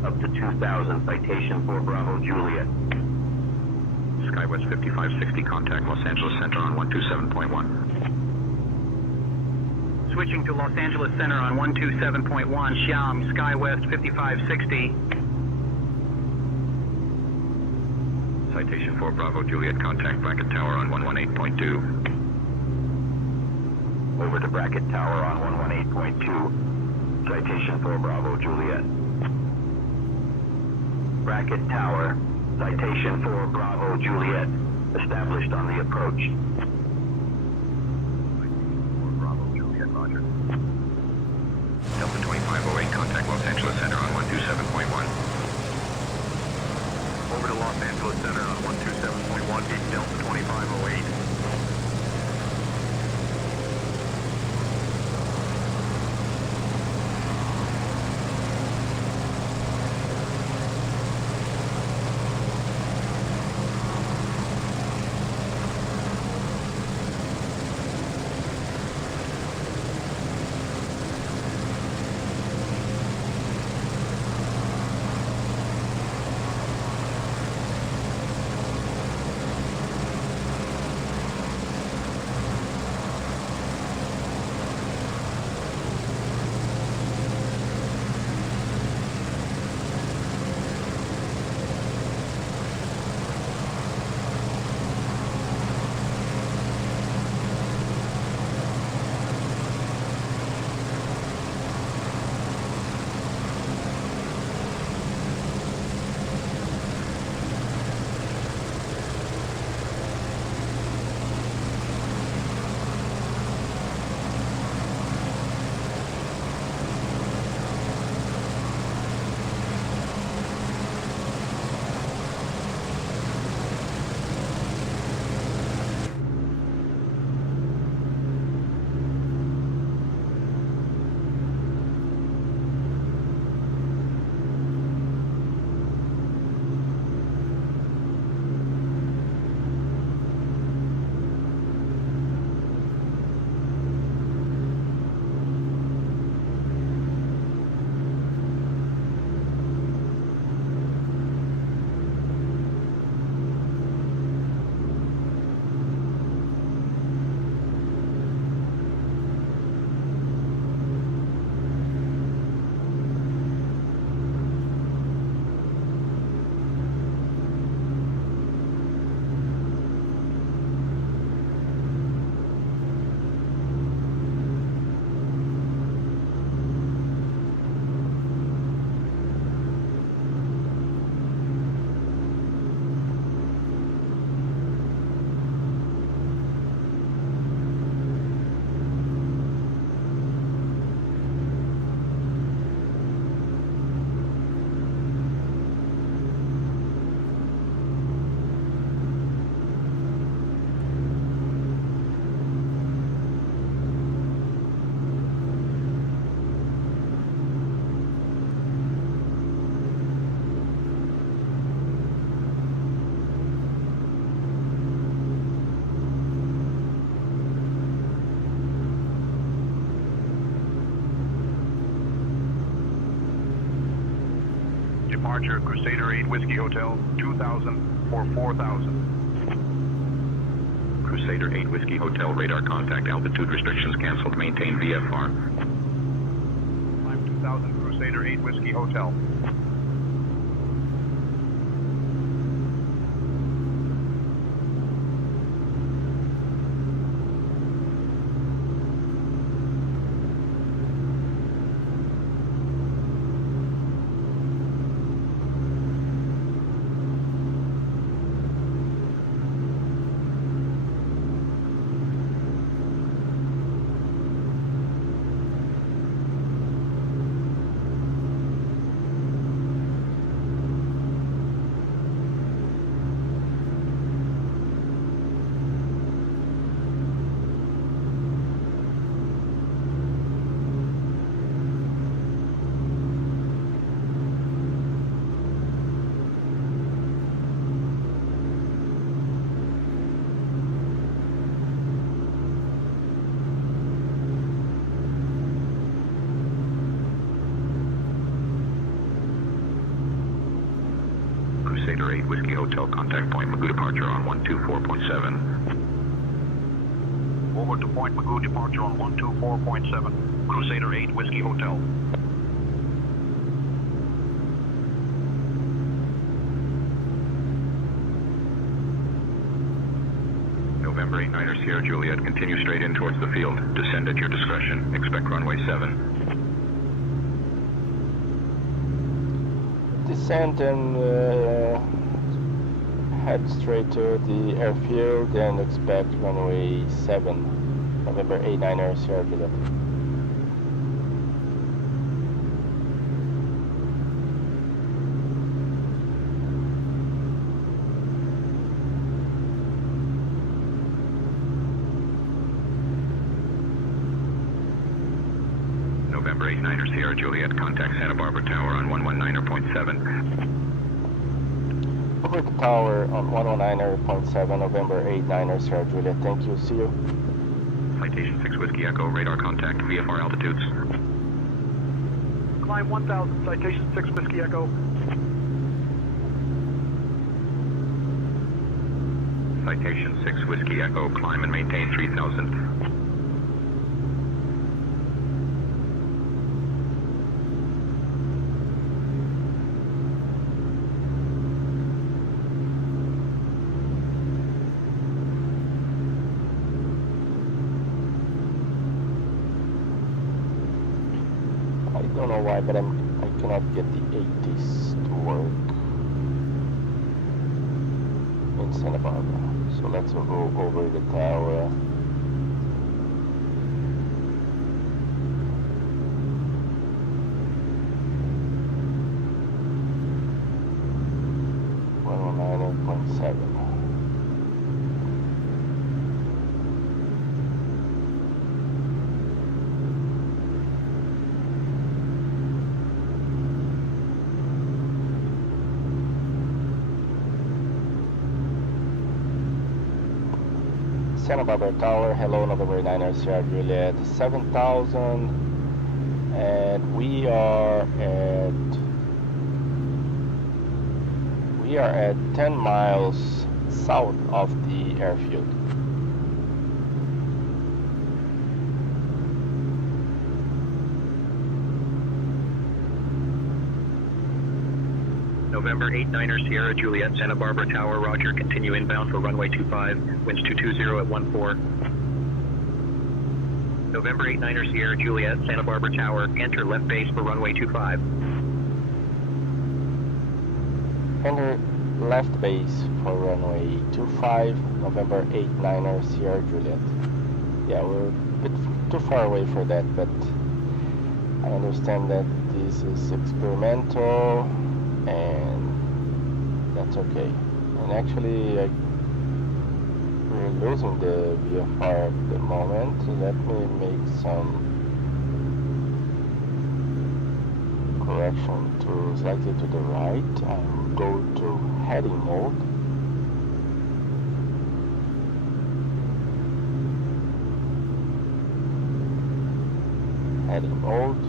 Up to 2000, citation for Bravo, Juliet. Skywest 5560, contact Los Angeles Center on 127.1. Switching to Los Angeles Center on 127.1, Xiam, Skywest 5560. Citation for Bravo Juliet, contact Bracket Tower on 118.2. Over to Bracket Tower on 118.2. Citation for Bravo, Juliet. Bracket Tower, citation for Bravo, Juliet. Established on the approach. Bravo Juliet, roger. Delta 2508, contact Los Angeles Center on 127.1. Over to Los Angeles Center on 127.1, gate Delta 2508. departure, Crusader 8 Whiskey Hotel, 2000 for 4000. Crusader 8 Whiskey Hotel, radar contact, altitude restrictions canceled, maintain VFR. Climb 2000, Crusader 8 Whiskey Hotel. Crusader 8 Whiskey Hotel, contact point Magoo departure on 124.7. Over to Point Magoo, departure on 124.7. Crusader 8 Whiskey Hotel. November 8 Niner Sierra Juliet, continue straight in towards the field. Descend at your discretion. Expect runway 7. Descend and head straight to the airfield and expect runway 7, November 8 Niner Sierra Juliet. November 8 Niner Sierra Juliet, contact Santa Barbara Tower on 119.7. Over the tower on 119.7, November 8 Niner Sierra Juliet. Thank you. See you. Citation 6 Whiskey Echo, radar contact, VFR altitudes. Climb 1000, Citation 6 Whiskey Echo. Citation 6 Whiskey Echo, climb and maintain 3000. I don't know why, but I cannot get the 80s to work in Santa Barbara. So let's go over the tower. Santa Barbara Tower, hello, November 9 Sierra Juliet, 7,000, and we are at 10 miles south of the airfield. November 8 Niner Sierra Juliet, Santa Barbara Tower, roger, continue inbound for runway 25, winds 220 at 14. November 8 Niner Sierra Juliet, Santa Barbara Tower, enter left base for runway 25. Enter left base for runway 25, November 8 Niner Sierra Juliet. Yeah, we're a bit too far away for that, but I understand that this is experimental and that's okay. And actually we're losing the VFR at the moment. Let me make some correction to slightly to the right. I'll go to heading mode. Heading mode.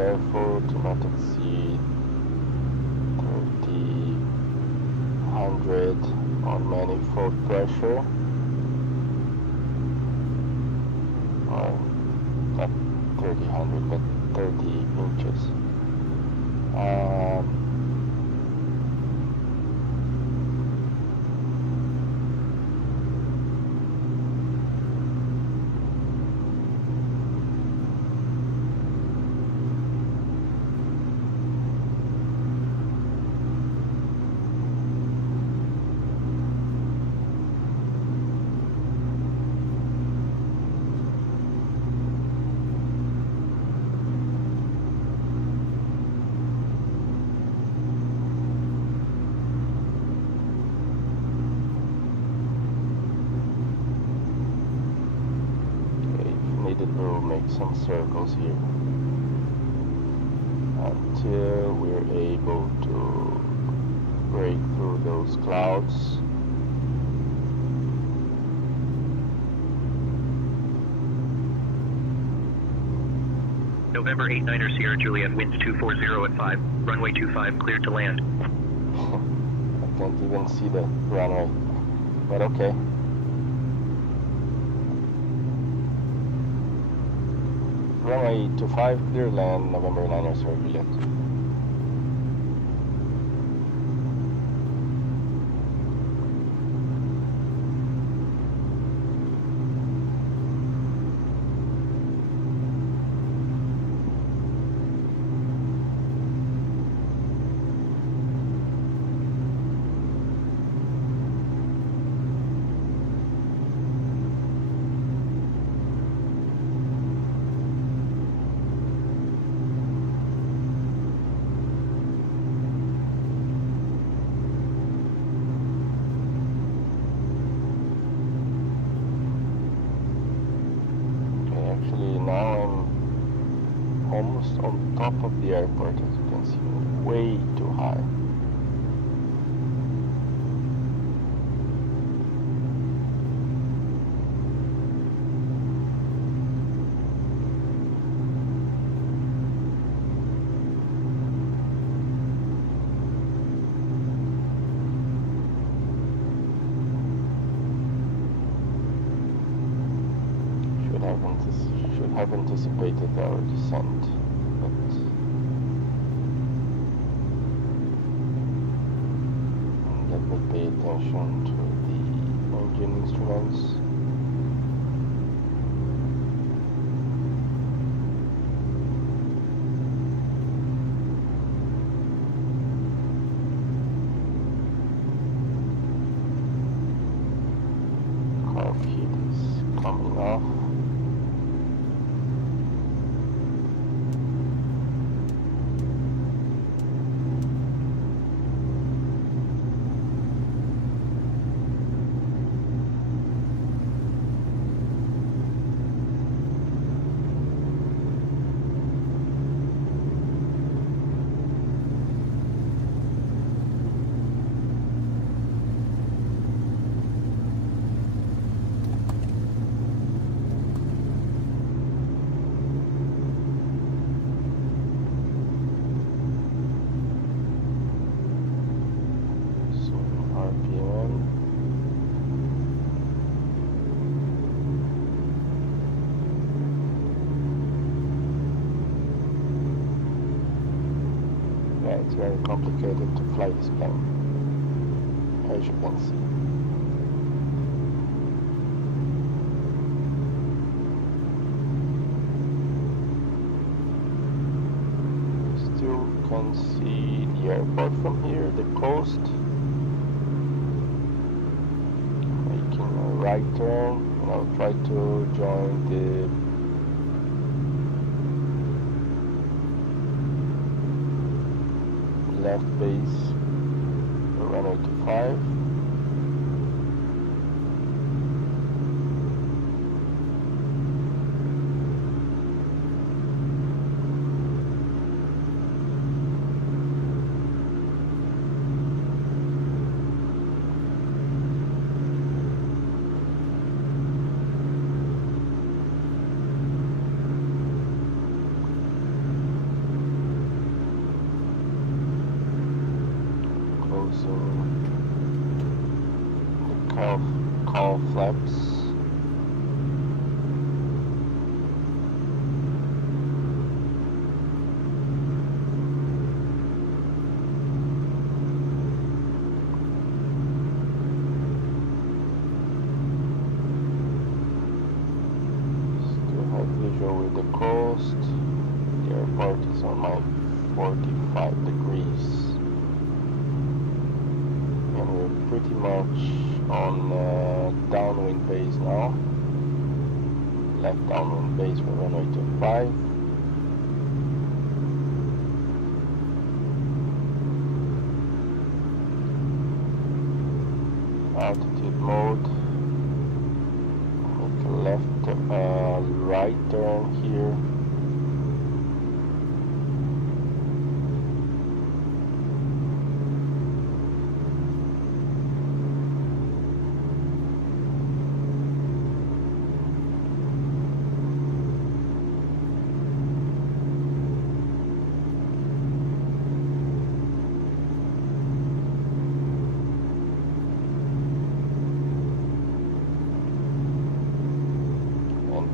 careful to not exceed 3000 on manifold pressure, or not 3000 but 30 inches. Some circles here until we're able to break through those clouds. November 89er Sierra Juliet, winds 240 at 5, runway 25, cleared to land. I can't even see the runway, but okay. Runway 25, clear land, November 9er Sierra Juliet. On top of the airport, as you can see, way too high. Should have anticipated our descent. Let me pay attention to the engine instruments. Car heat is coming off. It's very complicated to fly this plane, as you can see. Still can see the airport from here, the coast. Making a right turn, and I'll try to join the left base, runway 25. closing the cowl flaps. Still have visual with the coast. The airport is on my 45 degrees. And we're pretty much on downwind base now. Left downwind base for runway 25. Altitude mode. Make a left right turn here.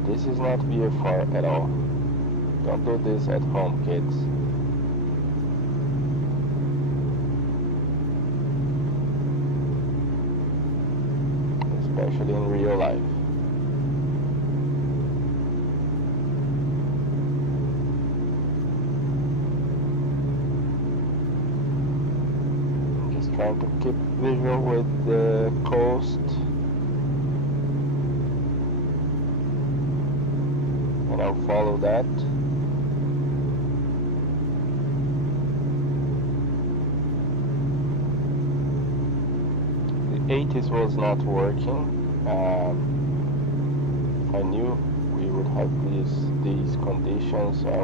This is not VFR at all. Don't do this at home, kids. Especially in real life. I'm just trying to keep visual with the coast. And I'll follow that. The 80s was not working. If I knew we would have these conditions, I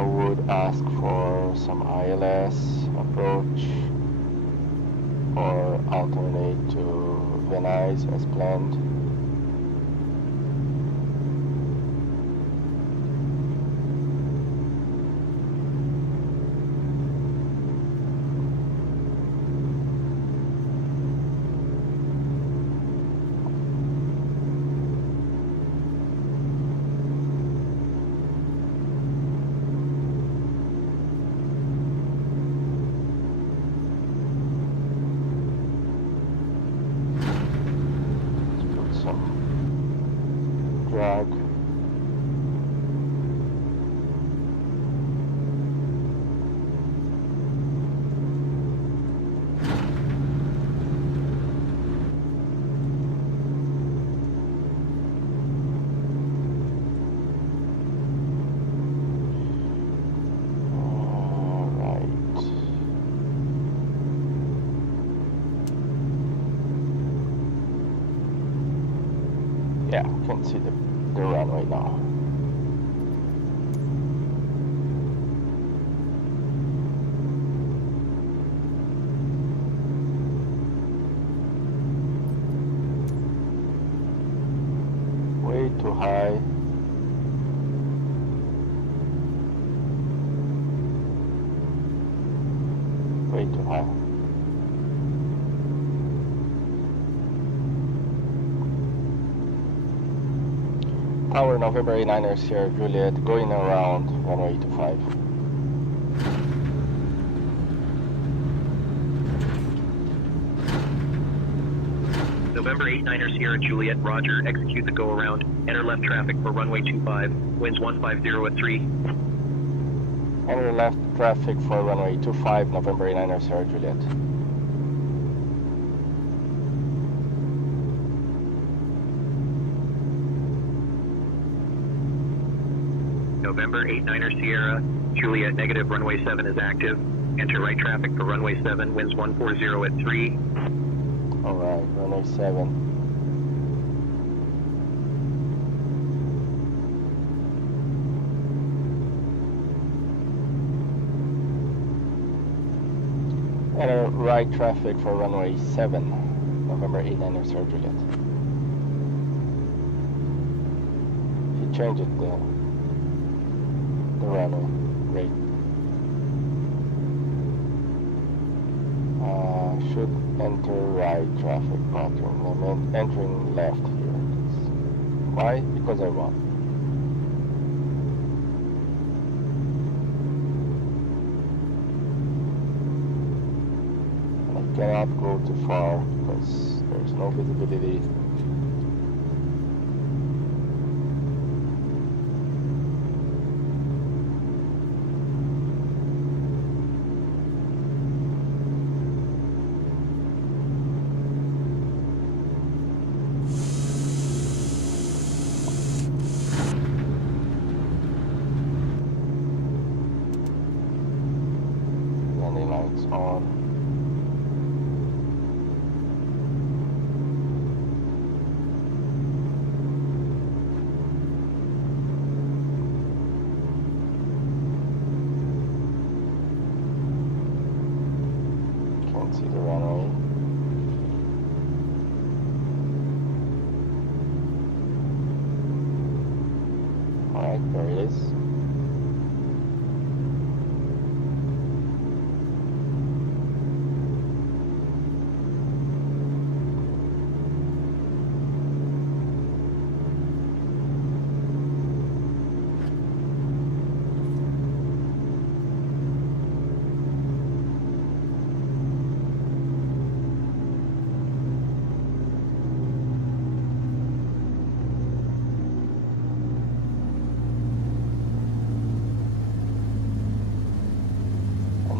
would ask for some ILS approach or alternate to Venice as planned. Drag. Yeah, you can see the runway now. Way too high. Way too high. Tower November 89er Sierra Juliet going around runway 25. November 89er Sierra Juliet, roger, execute the go around, enter left traffic for runway 25, winds 150 at 3. Enter left traffic for runway 25, November 89er Sierra Juliet. November 89er Sierra Juliet, negative, runway 7 is active. Enter right traffic for runway 7, winds 140 at 3. Alright, runway 7. Enter right traffic for runway 7, November 89er Sierra Juliet. He changed it, the runway rate. enter right traffic pattern. I'm entering left here. Why? Because I want. I cannot go too far because there's no visibility. Landing lights on. Can't see the runway. Alright, there it is.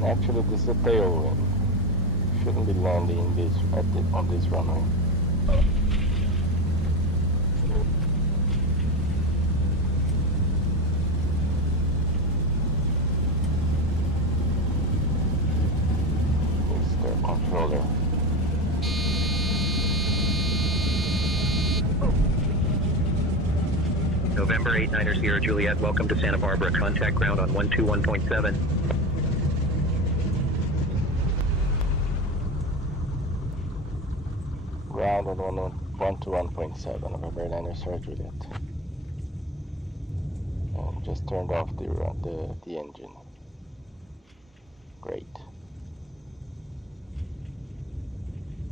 Actually, this is a tailwind. Shouldn't be landing this on this runway. Mr. Controller. November 890 Juliet, welcome to Santa Barbara. Contact ground on 121.7. Ground on 121.7 November 890 Juliet. And just turned off the engine. Great.